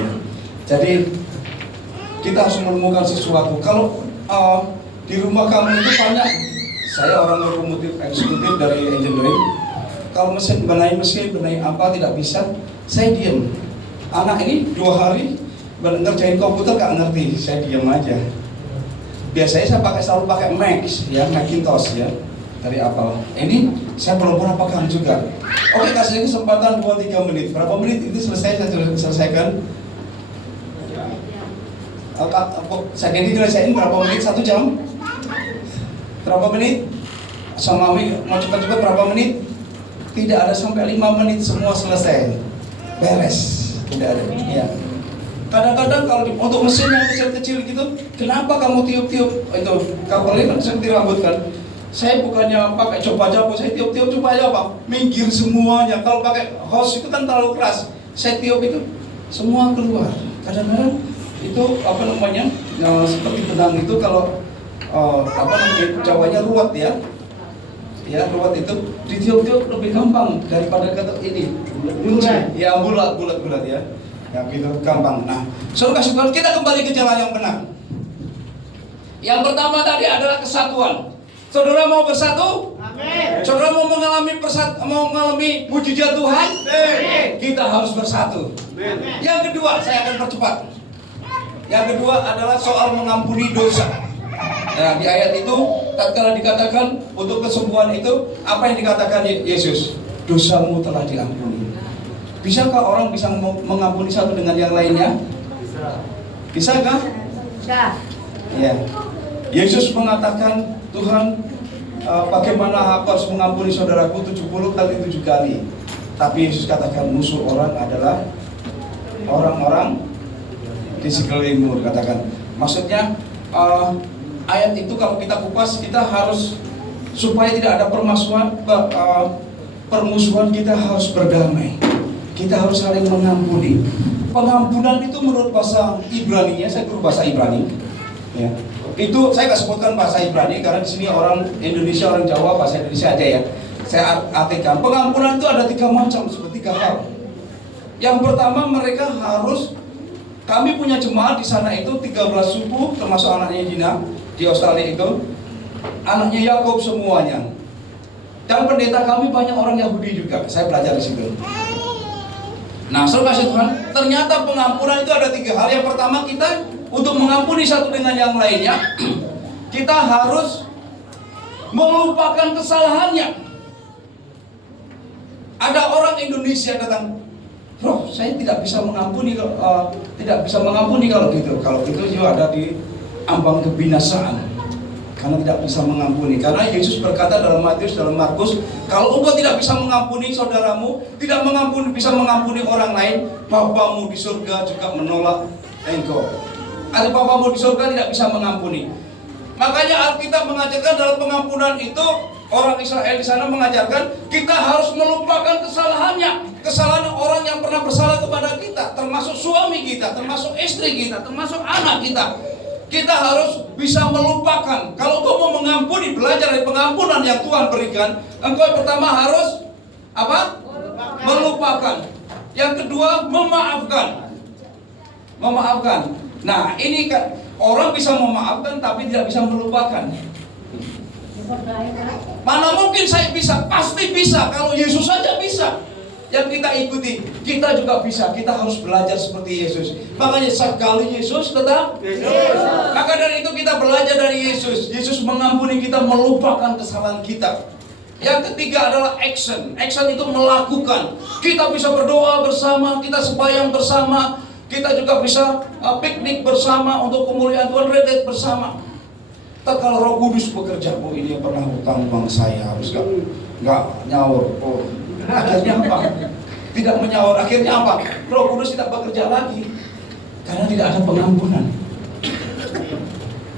Jadi kita harus menemukan sesuatu. Kalau di rumah kamu itu banyak, saya orang otomotif eksekutif dari engineering. Kalau benahi apa tidak bisa, saya diam. Anak ini 2 hari ngerjain komputer gak ngerti, saya diam aja. Biasanya saya selalu pakai Mac, ya, Macintosh ya, dari Apple. Ini saya belum pernah pegang juga. Oke, kasih kesempatan 2-3 menit. Berapa menit itu selesai, saya selesaikan. Saya jadi selesaiin berapa menit? 1 jam? Berapa menit? Sama mau cepat-cepat berapa menit? Tidak ada sampai 5 menit semua selesai. Beres. Tidak ada. Ya. Kadang-kadang kalau untuk mesin yang kecil-kecil gitu, kenapa kamu tiup-tiup itu kapalnya kan seperti rambut kan? Saya bukannya pakai coba jago, saya tiup-tiup supaya apa? Minggir semuanya. Kalau pakai hose itu kan terlalu keras. Saya tiup itu semua keluar. Kadang-kadang itu apa namanya? Seperti benang itu kalau apa namanya? Jawanya ruwet ya. Ya ruwet itu ditiup-tiup lebih gampang daripada kata ini. Bulat. Ya bulat ya. Ya gitu gampang. Nah, saudara kasih Tuhan, kita kembali ke jalan yang benar. Yang pertama tadi adalah kesatuan. Saudara mau bersatu? Amin. Saudara mau mengalami mujizat Tuhan? Amin. Kita harus bersatu. Amin. Yang kedua, saya akan percepat. Yang kedua adalah soal mengampuni dosa. Nah, di ayat itu tatkala dikatakan untuk kesembuhan itu, apa yang dikatakan Yesus? Dosamu telah diampuni. Bisakah orang bisa mengampuni satu dengan yang lainnya? Bisakah? Bisa. Ya. Yesus mengatakan, Tuhan, bagaimana aku harus mengampuni saudaraku 70 kali 7 kali. Tapi Yesus katakan musuh orang adalah orang-orang di sekelilingmu, katakan. Maksudnya ayat itu kalau kita kupas, kita harus supaya tidak ada permusuhan, kita harus berdamai. Kita harus saling mengampuni. Pengampunan itu menurut bahasa Ibrani-nya, saya guru bahasa Ibrani. Ya. Itu saya nggak sebutkan bahasa Ibrani karena di sini orang Indonesia, orang Jawa, bahasa Indonesia aja ya. Saya artikan pengampunan itu ada 3 macam, seperti 3 hal. Yang pertama, mereka harus, kami punya jemaat di sana itu 13 suku, termasuk anaknya Gina di Australia itu, anaknya Yakub semuanya. Dan pendeta kami banyak orang Yahudi juga. Saya belajar di situ. Nah, saudara kasih Tuhan, ternyata pengampunan itu ada 3 hal. Yang pertama, kita untuk mengampuni satu dengan yang lainnya, kita harus melupakan kesalahannya. Ada orang Indonesia datang, Bro, saya tidak bisa mengampuni kalau gitu. Kalau gitu juga ada di ambang kebinasaan. Karena tidak bisa mengampuni. Karena Yesus berkata dalam Matius, dalam Markus, kalau engkau tidak bisa mengampuni saudaramu, bisa mengampuni orang lain, Bapamu di surga juga menolak engkau. Atau Bapamu di surga tidak bisa mengampuni. Makanya Alkitab mengajarkan dalam pengampunan itu, orang Israel di sana mengajarkan kita harus melupakan kesalahannya. Kesalahan orang yang pernah bersalah kepada kita, termasuk suami kita, termasuk istri kita, termasuk anak kita. Kita harus bisa melupakan. Kalau engkau mau mengampuni, belajar dari pengampunan yang Tuhan berikan, engkau pertama harus apa? Melupakan. Yang kedua, memaafkan. Memaafkan. Nah, ini kan orang bisa memaafkan tapi tidak bisa melupakan. Mana mungkin saya bisa? Pasti bisa. Kalau Yesus saja bisa. Yang kita ikuti, kita juga bisa. Kita harus belajar seperti Yesus. Makanya sekali Yesus tetap Yesus. Maka dari itu kita belajar dari Yesus. Yesus mengampuni kita, melupakan kesalahan kita. Yang ketiga adalah action. Action itu melakukan. Kita bisa berdoa bersama, kita sembahyang bersama, kita juga bisa piknik bersama untuk kemuliaan Tuhan, retreat bersama. Kalau Roh Kudus bekerja, oh ini yang pernah hutang uang saya, harus nggak nyaur. Oh, akhirnya apa? Tidak menyaur. Akhirnya apa? Roh Kudus tidak bekerja lagi karena tidak ada pengampunan.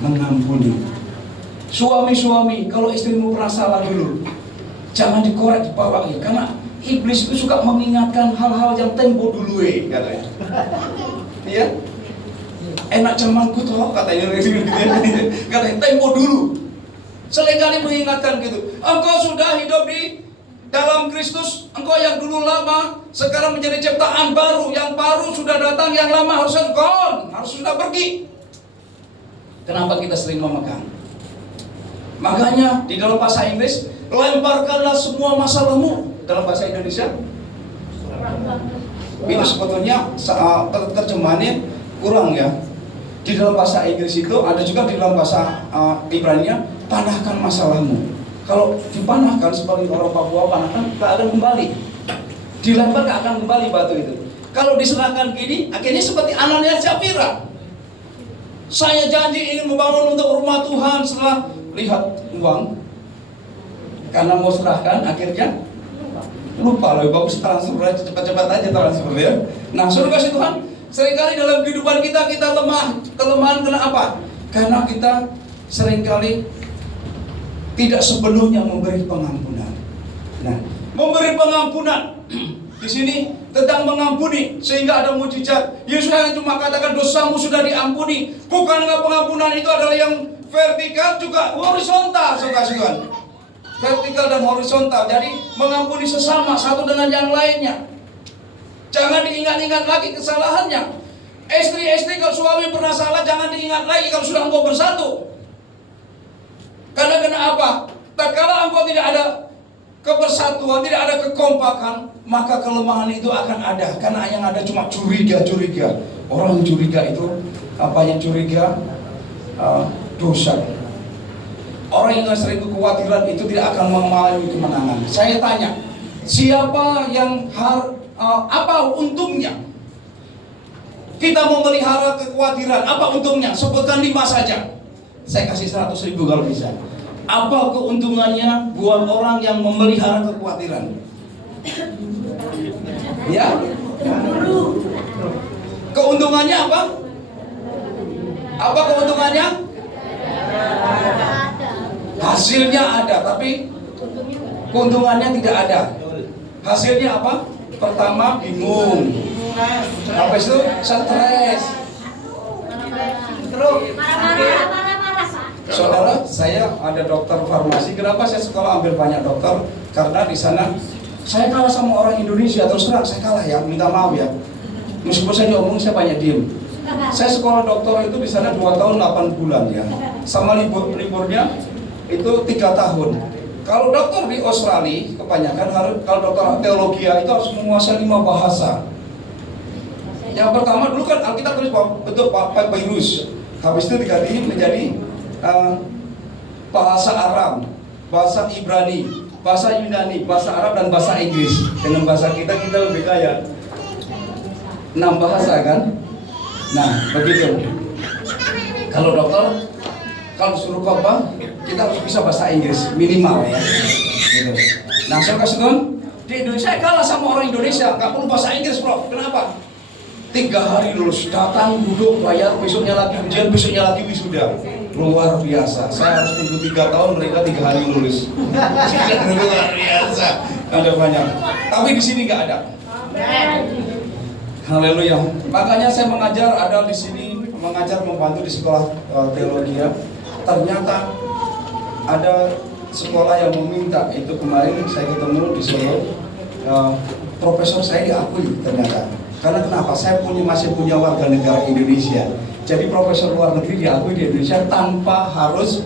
Mengampuni. Suami-suami, kalau istrimu pernah salah dulu, jangan dikorek, dibawa ya, karena iblis itu suka mengingatkan hal-hal yang tempo dulu katanya. Iya? Enak zamanku toh katanya, katanya tempo dulu. Seringkali mengingatkan gitu. Engkau sudah hidup di dalam Kristus, engkau yang dulu lama sekarang menjadi ciptaan baru. Yang baru sudah datang, yang lama harus gone, harus sudah pergi. Kenapa kita sering memegang? Makanya di dalam bahasa Inggris, lemparkanlah semua masalahmu. Dalam bahasa Indonesia itu sebetulnya terjemahannya kurang ya. Di dalam bahasa Inggris itu ada juga di dalam bahasa Ibrani-nya, panahkan masalahmu. Kalau dipanahkan seperti orang Papua, panahkan gak akan kembali. Dilempar gak akan kembali batu itu. Kalau diserahkan gini, akhirnya seperti Ananias Sapphira. Saya janji ingin membangun untuk rumah Tuhan, setelah lihat uang, karena mau serahkan, akhirnya lupa. Lebih bagus transfer aja, cepat-cepat aja transfer ya. Nah, suruh kasih Tuhan, Seringkali dalam kehidupan kita lemah. Kelemahan kenapa? Karena kita seringkali tidak sepenuhnya memberi pengampunan. Nah, memberi pengampunan di sini tentang mengampuni sehingga ada mujizat. Yesus hanya cuma katakan dosamu sudah diampuni. Bukankah pengampunan itu adalah yang vertikal juga horizontal, saudara-saudara? Vertikal dan horizontal. Jadi mengampuni sesama satu dengan yang lainnya. Jangan diingat-ingat lagi kesalahannya. Istri-istri kalau suami pernah salah jangan diingat lagi kalau sudah engkau bersatu. Karena kenapa? Tatkala engkau tidak ada kebersatuan, tidak ada kekompakan, maka kelemahan itu akan ada. Karena yang ada cuma curiga-curiga. Orang yang curiga itu, apa yang curiga? Dosa. Orang yang sering kekhawatiran itu tidak akan mengalami kemenangan. Saya tanya, siapa yang apa untungnya? Kita memelihara kekhawatiran, apa untungnya? Sebutkan 5 saja. Saya kasih 100.000 kalau bisa. Apa keuntungannya buat orang yang memelihara kekhawatiran? Ya? Keuntungannya apa? Apa keuntungannya? Hasilnya ada, tapi keuntungannya tidak ada. Hasilnya apa? Pertama bingung. Habis itu stres. Saudara, saya ada dokter farmasi. Kenapa saya sekolah ambil banyak dokter? Karena di sana saya kalah sama orang Indonesia. Terus terang saya kalah ya, minta maaf ya. Meskipun saya diomong, saya banyak diem. Saya sekolah dokter itu di sana 2 tahun 8 bulan ya. Sama liburnya itu 3 tahun. Kalau dokter di Australia kebanyakan harus, kalau dokter teologi itu harus menguasai 5 bahasa. Yang pertama dulu kan Alkitab tulis bentuk papyrus. Habis itu diganti menjadi bahasa Aram, bahasa Ibrani, bahasa Yunani, bahasa Arab dan bahasa Inggris. Dengan bahasa kita lebih kaya. 6 bahasa kan? Nah, begitu. Kalau dokter, kalau suruh apa? Kita harus bisa bahasa Inggris minimal ya. Gitu. Nah, saya kasih tahu di Indonesia kalah sama orang Indonesia, nggak perlu bahasa Inggris, bro. Kenapa? 3 hari lulus, datang, duduk, bayar, besoknya lagi ujian, besoknya lagi wisuda. Luar biasa. Saya harus tunggu 3 tahun, mereka 3 hari lulus. Luar biasa. Ada banyak. Tapi di sini nggak ada. Haleluya. Makanya saya mengajar ada di sini, mengajar membantu di sekolah teologi ya. Ternyata ada sekolah yang meminta, itu kemarin saya ketemu di Solo, profesor saya diakui ternyata. Karena kenapa? Saya masih punya warga negara Indonesia. Jadi profesor luar negeri diakui di Indonesia tanpa harus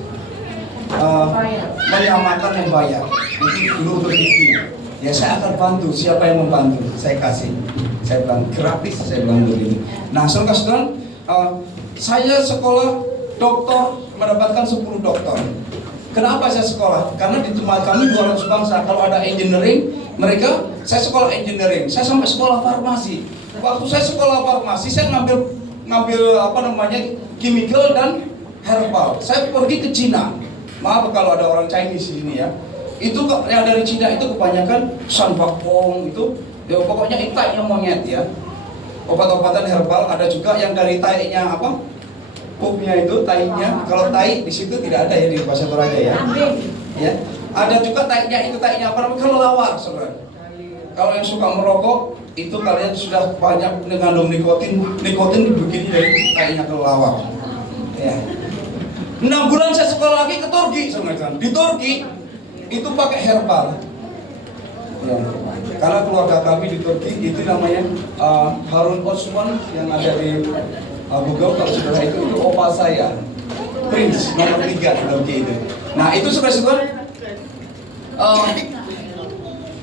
menyamakan membayar. Itu dulu untuk TV. Ya saya akan bantu, siapa yang membantu? Saya kasih. Saya bilang gratis, saya bilang begini. Nah, saudara-saudara, saya sekolah dokter mendapatkan 10 dokter. Kenapa saya sekolah? Karena di tempat kami 200 bangsa. Kalau ada engineering, saya sekolah engineering. Saya sampai sekolah farmasi. Waktu saya sekolah farmasi, saya ngambil chemical dan herbal. Saya pergi ke Cina. Maaf kalau ada orang Chinese di sini ya. Itu yang dari Cina itu kebanyakan sanbakpong itu, ya pokoknya itai yang monyet ya. Obat-obatan herbal, ada juga yang dari tainya apa? Pupnya itu tainya. Kalau tai di situ tidak ada ya di Pasar Toraja ya. Ya. Ada juga tainya itu tainya apa namanya? Kelelawar, saudara. Kalau yang suka merokok itu kalian sudah banyak mengandung nikotin dibikin dari tainya kelelawar. Ya. 6 bulan saya sekolah lagi ke Turki, saudara. Di Turki itu pakai herbal. Ya. Karena keluarga kami di Turki itu namanya Harun Osman yang ada di Google, kalau saudara itu opa saya, Prince nomor 3 di Turki itu. Nah itu saudara-saudara,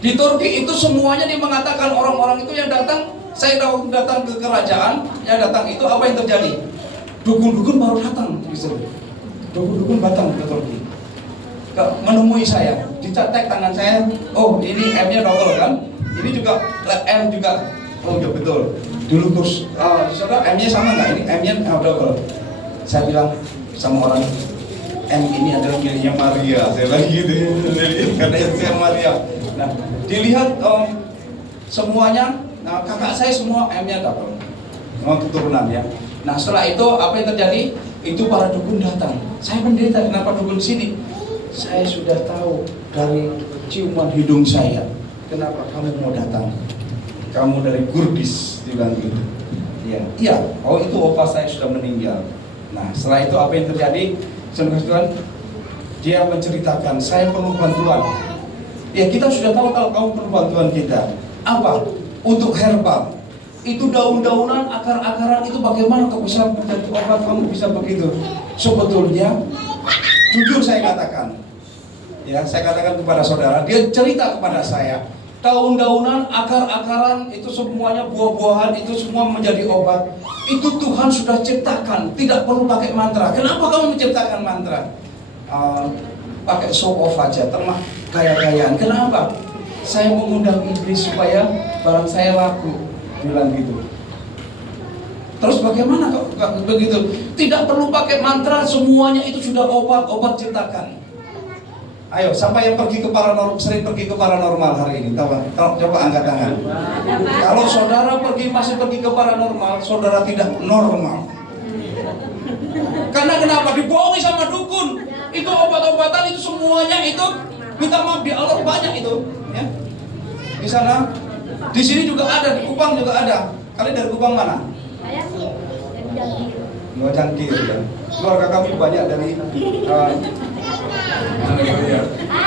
di Turki itu semuanya dia mengatakan orang-orang itu yang datang, saya datang ke kerajaan, yang datang itu apa yang terjadi? Dukun-dukun baru datang, dukun-dukun datang ke Turki. Menemui saya, dicetek tangan saya, oh ini M-nya double kan, ini juga M juga, oh ya betul. Dulu kurs, saudara M-nya sama nggak? Ini M-nya double. Saya bilang sama orang, M ini adalah miliknya Maria. Saya bilang gitu, karena itu saya Maria. Nah, dilihat semuanya, nah kakak saya semua M-nya double. memang keturunan ya. Nah setelah itu apa yang terjadi? Itu para dukun datang. Saya pendeta, kenapa dukun sini? Saya sudah tahu dari ciuman hidung saya. Kenapa kamu mau datang? Kamu dari Kurdis, dia bilang gitu. Iya. Oh itu opa saya sudah meninggal. Nah setelah itu apa yang terjadi? Tuhan, dia menceritakan saya perlu bantuan. Ya kita sudah tahu kalau kamu perlu bantuan kita. Apa? Untuk herbal. Itu daun-daunan, akar-akaran itu bagaimana kau bisa menjadi obat, kamu bisa begitu? Sebetulnya, jujur saya katakan, ya saya katakan kepada saudara, dia cerita kepada saya, daun-daunan, akar-akaran itu semuanya buah-buahan itu semua menjadi obat. Itu Tuhan sudah ciptakan, tidak perlu pakai mantra. Kenapa kamu menciptakan mantra? Pakai show off aja, termah gaya-gayaan. Kenapa? Saya mengundang iblis supaya barang saya laku. Bilang gitu. Terus bagaimana kok begitu? Tidak perlu pakai mantra, semuanya itu sudah obat ciptakan. Ayo, siapa yang pergi ke paranormal, sering pergi ke paranormal hari ini? Tahu? Coba angkat tangan. Kalau saudara masih pergi ke paranormal, saudara tidak normal. Karena kenapa? Dibohongi sama dukun. Itu obat-obatan itu semuanya itu minta maaf di Allah banyak itu, ya. Di sana. Di sini juga ada, di Kupang juga ada. Kalian dari Kupang mana? Saya sih dari Jangkir. Luar Jangkir ya. Keluarga kami banyak dari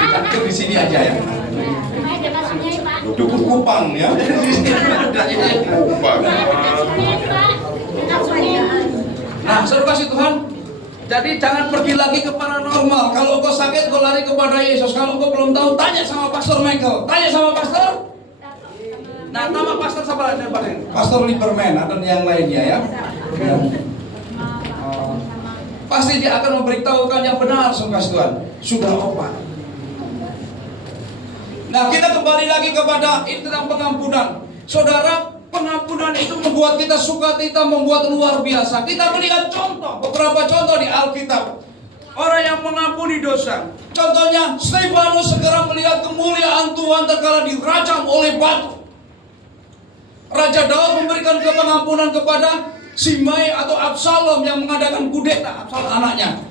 Jangkir di sini aja ya. Saya dekat sungai, Pak. Dukun Kupang ya. Di sini ada Kupang. Dekat sungai. Nah, saudara kasih Tuhan. Jadi jangan pergi lagi ke paranormal. Kalau kau sakit, kau lari kepada Yesus. Kalau kau belum tahu, tanya sama Pastor Michael. Tanya sama Pastor. Nah, nama pastor siapa? Pastor Lieberman atau yang lainnya ya. Pasti dia akan memberitahukan yang benar, saudara Tuhan. Sudah obat. Nah, kita kembali lagi kepada itu tentang pengampunan. Saudara, pengampunan itu membuat kita sukacita, membuat luar biasa. Kita melihat beberapa contoh di Alkitab. Orang yang mengampuni dosa. Contohnya, Stefanus segera melihat kemuliaan Tuhan tatkala dirajam oleh batu. Raja Daud memberikan pengampunan kepada Simei atau Absalom yang mengadakan kudeta, Absalom anaknya.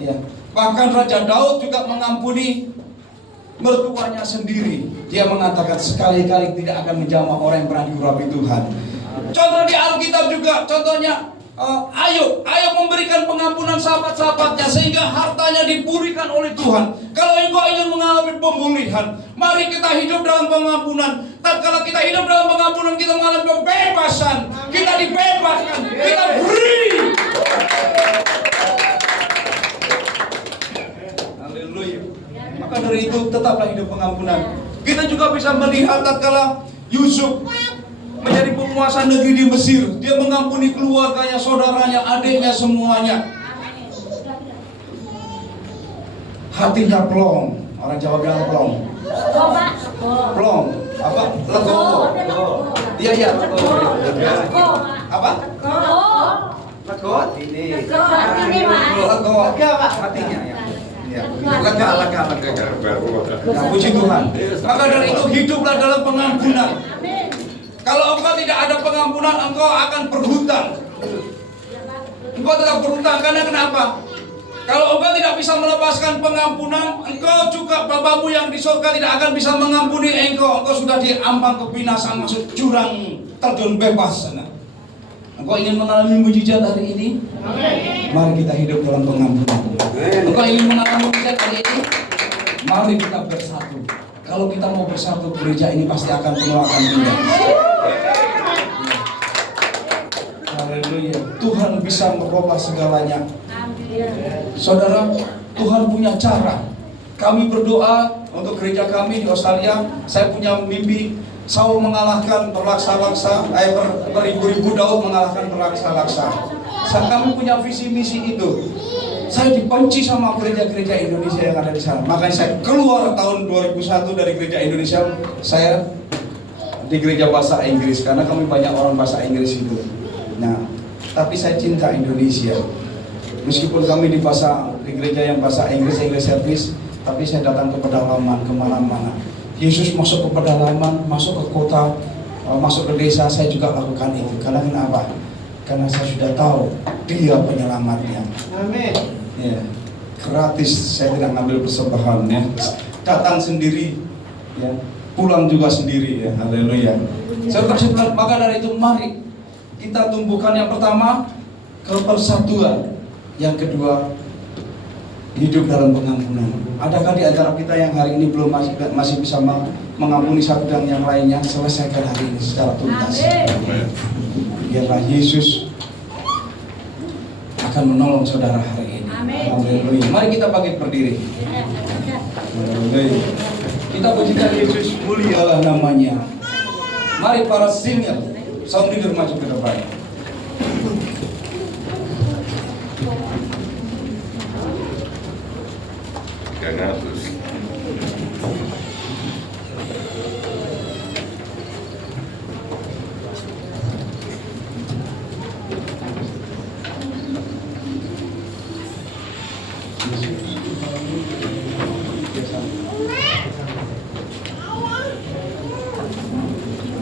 Ya. Bahkan Raja Daud juga mengampuni mertuanya sendiri. Dia mengatakan sekali-kali tidak akan menjamah orang yang pernah diurapi Tuhan. Contoh di Alkitab juga, contohnya Ayub memberikan pengampunan sahabat-sahabatnya sehingga hartanya dipulihkan oleh Tuhan. Kalau engkau ingin mengalami pemulihan, mari kita hidup dalam pengampunan. Tatkala kita hidup dalam pengampunan, kita mengalami kebebasan. Kita dibebaskan, kita free. Haleluya. Maka dari itu tetaplah hidup pengampunan. Kita juga bisa melihat tatkala Yusuf menjadi penguasa negeri di Mesir, dia mengampuni keluarganya, saudaranya, adiknya, semuanya. Hatinya plong, orang Jawa bilang plong. Plong, apa? Legowo. Iya. Apa? Legowo. Legowo. Hatinya ya. Lega. Nah, puji Tuhan. Maka dari itu hiduplah dalam pengampunan. Kalau engkau tidak ada pengampunan, engkau akan berhutang. Engkau tetap berhutang karena kenapa? Kalau engkau tidak bisa melepaskan pengampunan, engkau juga Bapamu yang di surga tidak akan bisa mengampuni engkau. Engkau sudah diambang kebinasaan, masuk jurang terjun bebas. Engkau ingin mengalami mujizat hari ini? Mari kita hidup dalam pengampunan. Engkau ingin mengalami mujizat hari ini? Mari kita bersatu. Kalau kita mau bersatu, gereja ini pasti akan penuh akan pindah. Haleluya. Tuhan bisa merubah segalanya. Saudara, Tuhan punya cara. Kami berdoa untuk gereja kami di Australia. Saya punya mimpi Saul mengalahkan perlaksa-laksa, beribu-ribu Daud mengalahkan perlaksa-laksa. Kami punya visi misi itu. Saya dibenci sama gereja-gereja Indonesia yang ada di sana. Makanya saya keluar tahun 2001 dari gereja Indonesia. Saya di gereja bahasa Inggris karena kami banyak orang bahasa Inggris itu. Nah, tapi saya cinta Indonesia. Meskipun kami di gereja yang bahasa Inggris service, tapi saya datang ke pedalaman, kemana-mana. Yesus masuk ke pedalaman, masuk ke kota, masuk ke desa saya juga lakukan itu. Karena kenapa? Karena saya sudah tahu Dia penyelamatnya. Amin. Ya, gratis, saya tidak ngambil persembahan ya. Datang sendiri, ya, pulang juga sendiri ya. Haleluya. Saya berkesimpulan, maka dari itu mari kita tumbuhkan yang pertama kepersatuan, yang kedua hidup dalam pengampunan. Adakah di antara kita yang hari ini belum masih bisa mengampuni satu dan yang lainnya? Selesaikan hari ini secara tuntas. Biarlah Yesus akan menolong saudara hari ini. Haleluya. Mari kita bangkit berdiri. Haleluya. Kita pujikan Yesus, mulialah namanya. Mari para senior, sound leader maju ke depan.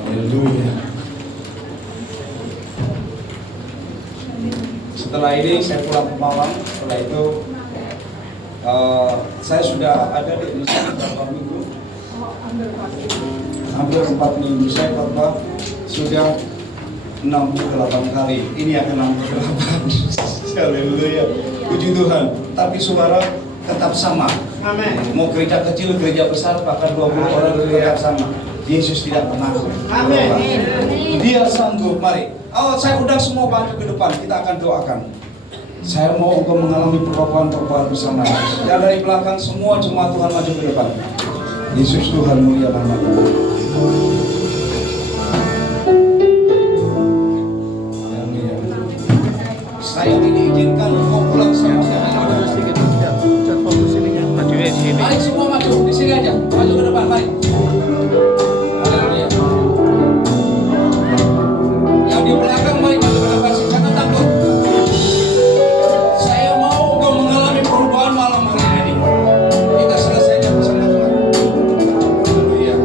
Haleluya. Setelah ini saya pulang ke Malang. Setelah itu saya sudah ada di Indonesia beberapa minggu, hampir 4 minggu. Saya khotbah sudah 68 kali. Ini akan 68. Haleluya. Puji Tuhan. Tapi suara tetap sama. Amin. Mau gereja kecil, gereja besar, bahkan 20 orang tetap sama. Yesus tidak pernah. Amin. Dia sanggup. Mari. Saya undang semua bangkit ke depan. Kita akan doakan. Saya mau engkau mengalami perubahan-perubahan bersama Yesus. Dan dari belakang semua jemaat Tuhan maju ke depan. Yesus Tuhan mulia nama-Mu. Saya tidak izinkan engkau pulang sama saya. Mari semua maju di sini aja. Maju ke depan, mari. Haleluya. Yang di belakang mari maju ke depan. Jangan takut. Saya mau engkau mengalami perubahan malam hari ini. Kita selesaikan bersama Tuhan. Haleluya.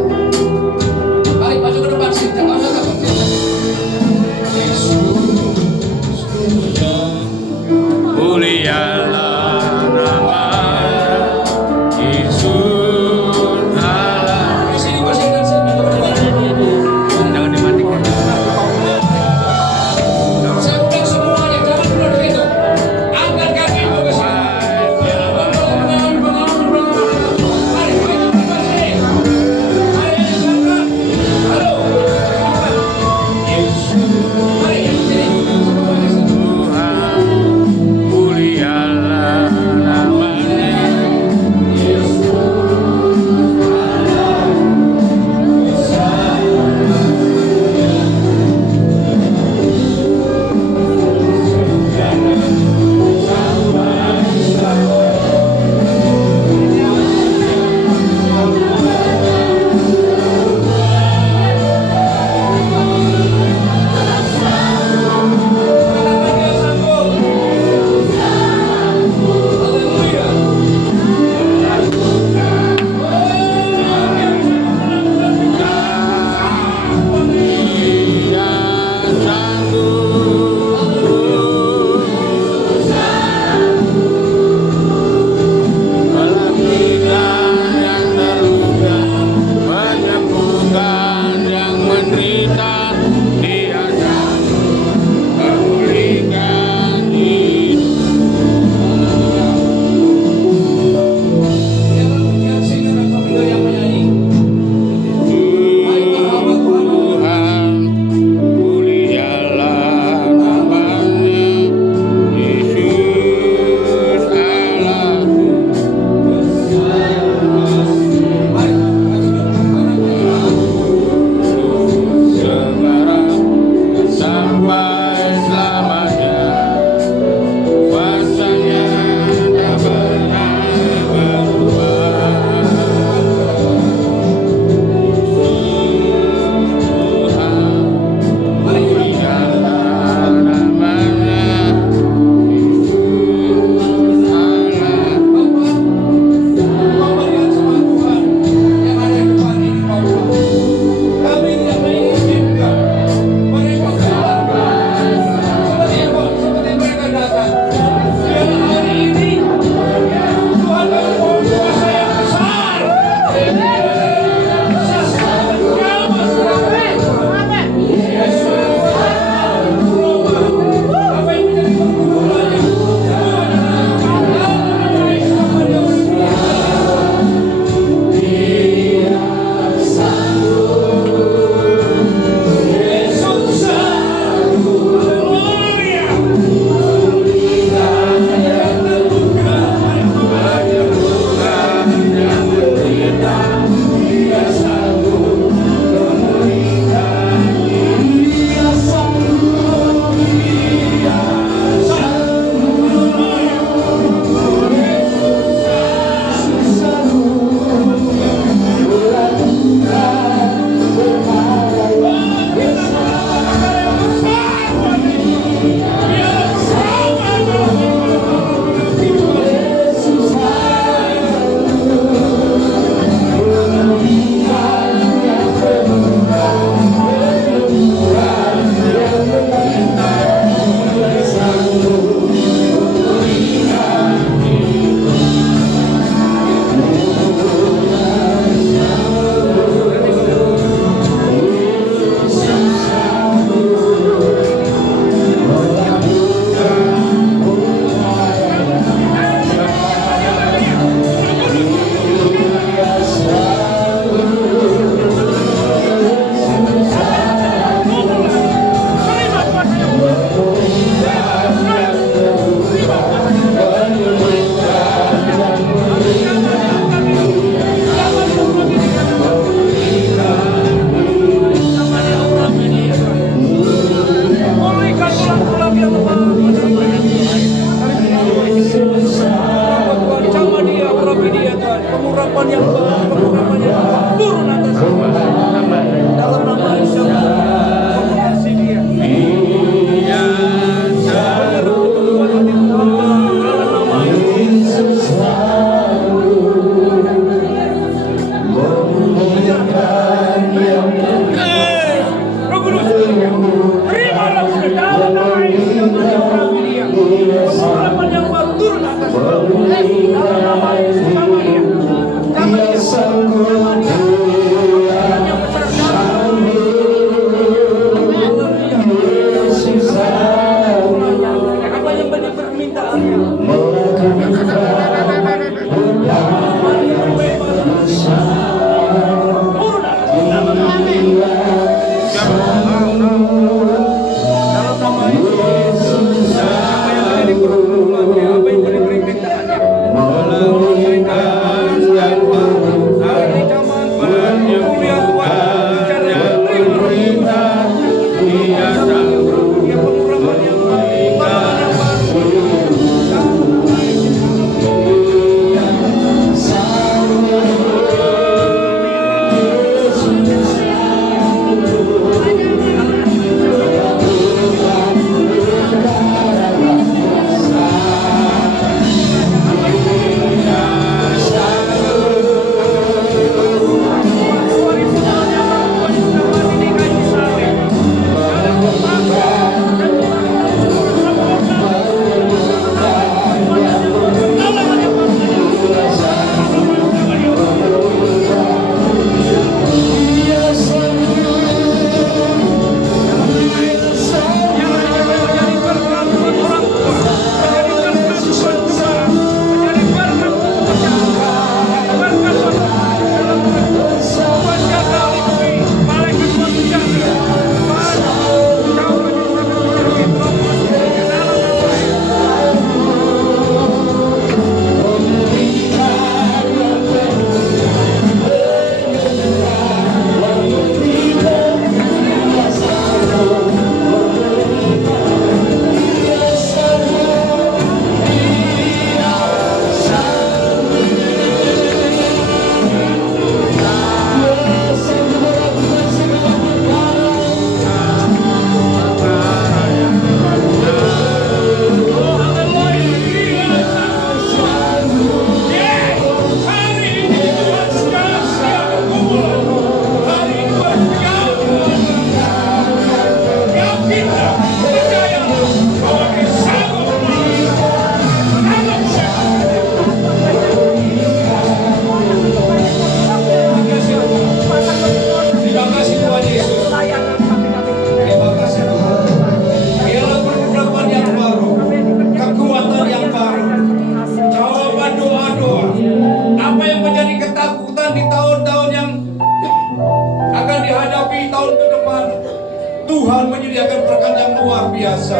menyediakan berkat yang luar biasa.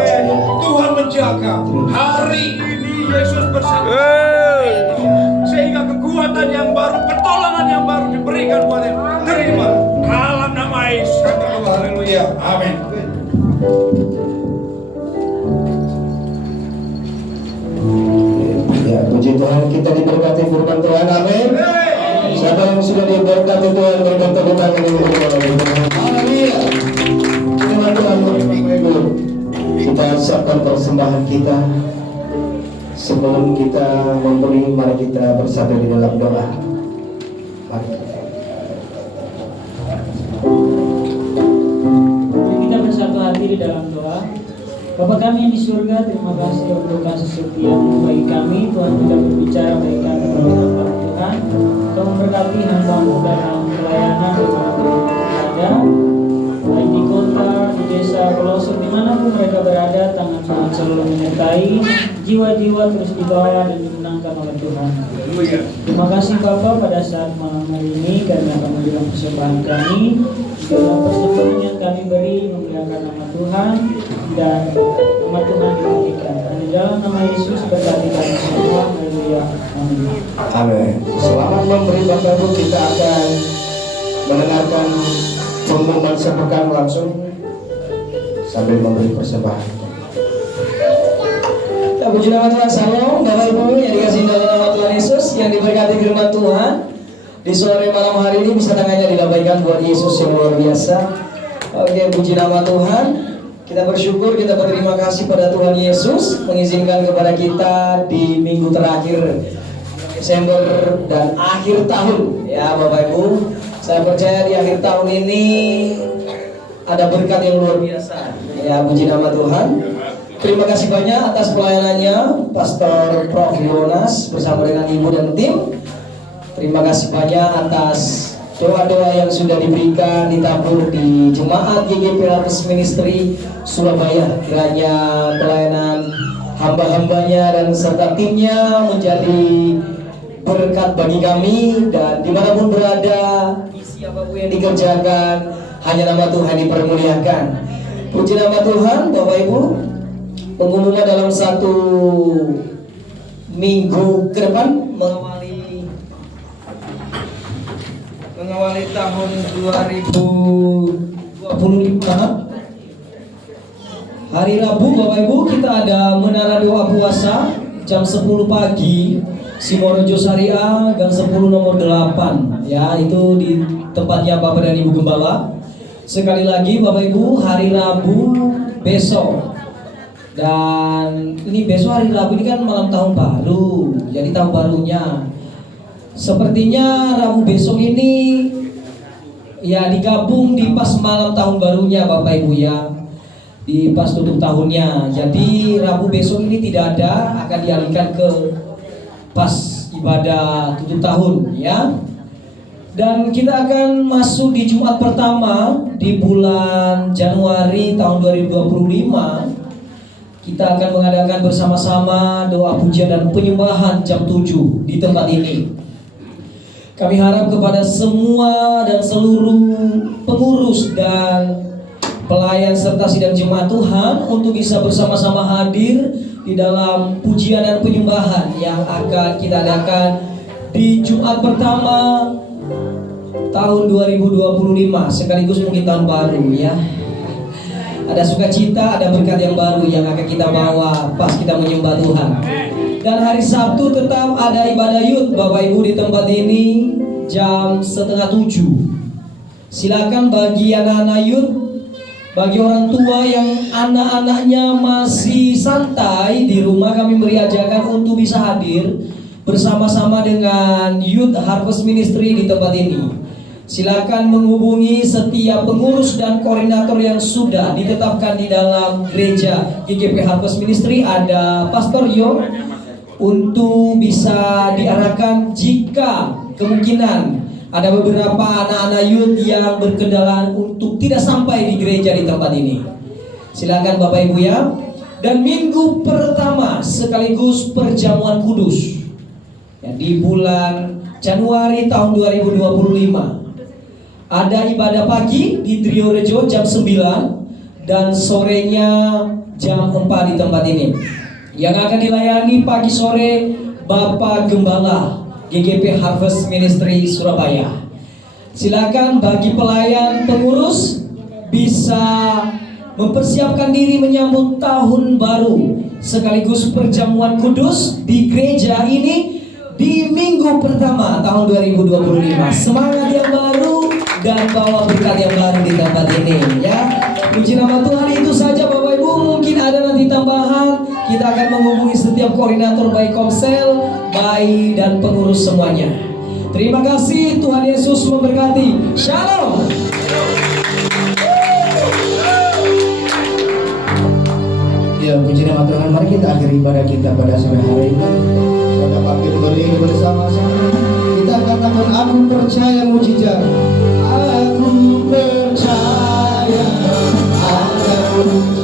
Tuhan menjaga. Hari ini Yesus bersama. Sehingga kekuatan yang baru, pertolongan yang baru diberikan buat kita. Terima. Dalam nama Yesus. Haleluya. Amin. Ya, puji Tuhan, kita diberkati firman Tuhan. Amin. Siapa yang sudah diberkati Tuhan, berikan tepuk tangan ini untuk Tuhan. Haleluya. Firman Tuhan, Bapak Ibu, kita siapkan persembahan kita. Sebelum kita memberi, mari kita bersatu di dalam doa. Mari. Kita bersatu hati di dalam doa. Bapa kami yang di surga, terima kasih untuk kasih setia-Mu bagi kami. Tuhan sudah berbicara bagi kami melalui firman Tuhan. Tuhan memberkati hamba-Mu dalam pelayanan dimanapun berada, baik di kota, di desa, pelosok, dimanapun mereka berada. Tangan Tuhan selalu menyertai, jiwa-jiwa terus dibawa dan dimenangkan oleh Tuhan. Terima kasih Bapa pada saat malam hari ini karena kami dalam persembahan kami, dalam persembahan yang kami beri memuliakan nama Tuhan dan nama Tuhan dimuliakan. Di dalam nama Yesus berkati kami semua. Haleluya. Amin. Amin. Selamat memberi Bapak Ibu, kita akan mendengarkan pengumuman sepekan langsung sambil memberi persembahan. Ya, puji nama Tuhan. Salam Bapak Ibu yang dikasihi dalam nama Tuhan Yesus, yang diberkati firman Tuhan. Di sore malam hari ini bisa tangannya dilambaikan buat Yesus yang luar biasa. Oke, puji nama Tuhan. Kita bersyukur, kita berterima kasih pada Tuhan Yesus mengizinkan kepada kita di minggu terakhir Desember dan akhir tahun. Ya Bapak Ibu, saya percaya di akhir tahun ini ada berkat yang luar biasa. Ya, puji nama Tuhan. Terima kasih banyak atas pelayanannya Pastor Prof. Yonas bersama dengan Ibu dan tim. Terima kasih banyak atas doa-doa yang sudah diberikan, ditabur di Jemaat GGP Harvest Ministry Surabaya. Kiranya pelayanan hamba-hambanya dan serta timnya menjadi berkat bagi kami, dan dimanapun berada, misi apapun yang dikerjakan, hanya nama Tuhan dipermuliakan. Puji nama Tuhan. Bapak Ibu, pengumuman dalam satu minggu ke depan mengawali tahun 2025. Hari Rabu Bapak Ibu, kita ada menara doa puasa jam 10 pagi, Simorejo Syariah, gang 10 nomor 8. Ya, itu di tempatnya Bapak dan Ibu Gembala. Sekali lagi Bapak Ibu, hari Rabu besok. Dan ini besok hari Rabu ini kan malam tahun baru, jadi tahun barunya. Sepertinya Rabu besok ini ya digabung di pas malam tahun barunya Bapak Ibu ya, di pas tutup tahunnya. Jadi Rabu besok ini tidak ada, akan dialihkan ke pas ibadah tutup tahun ya. Dan kita akan masuk di Jumat pertama di bulan Januari tahun 2025. Kita akan mengadakan bersama-sama doa pujian dan penyembahan jam 7 di tempat ini. Kami harap kepada semua dan seluruh pengurus dan pelayan serta sidang jemaat Tuhan untuk bisa bersama-sama hadir di dalam pujian dan penyembahan yang akan kita adakan di Jumat pertama tahun 2025, sekaligus mungkin tahun baru ya. Ada sukacita, ada berkat yang baru yang akan kita bawa pas kita menyembah Tuhan. Dan hari Sabtu tetap ada ibadah youth Bapak Ibu di tempat ini jam 6:30. Silakan bagi anak-anak youth, bagi orang tua yang anak-anaknya masih santai di rumah, kami beri ajakan untuk bisa hadir bersama-sama dengan Youth Harvest Ministry di tempat ini. Silakan menghubungi setiap pengurus dan koordinator yang sudah ditetapkan di dalam gereja GGP Harvest Ministry. Ada Pastor Yo untuk bisa diarahkan jika kemungkinan ada beberapa anak-anak youth yang berkendala untuk tidak sampai di gereja di tempat ini. Silakan Bapak Ibu ya. Dan minggu pertama sekaligus perjamuan kudus ya, di bulan Januari tahun 2025. Ada ibadah pagi di Triorejo jam 9 dan sorenya jam 4 di tempat ini. Yang akan dilayani pagi sore Bapak Gembala GGP Harvest Ministry Surabaya. Silakan bagi pelayan pengurus bisa mempersiapkan diri menyambut tahun baru sekaligus perjamuan kudus di gereja ini di minggu pertama tahun 2025. Semangat yang baru dan bawa berkat yang baru di tempat ini ya. Puji nama Tuhan. Itu saja Bapak Ibu. Mungkin ada nanti tambahan, kita akan menghubungi setiap koordinator baik komsel, baik dan pengurus semuanya. Terima kasih, Tuhan Yesus memberkati. Shalom. Ya, puji nama Tuhan. Mari kita akhiri ibadah kita pada sore hari ini. Saudara bangkit berdiri bersama-sama. Kita katakan, aku percaya mujizat. Aku percaya ada mujizat.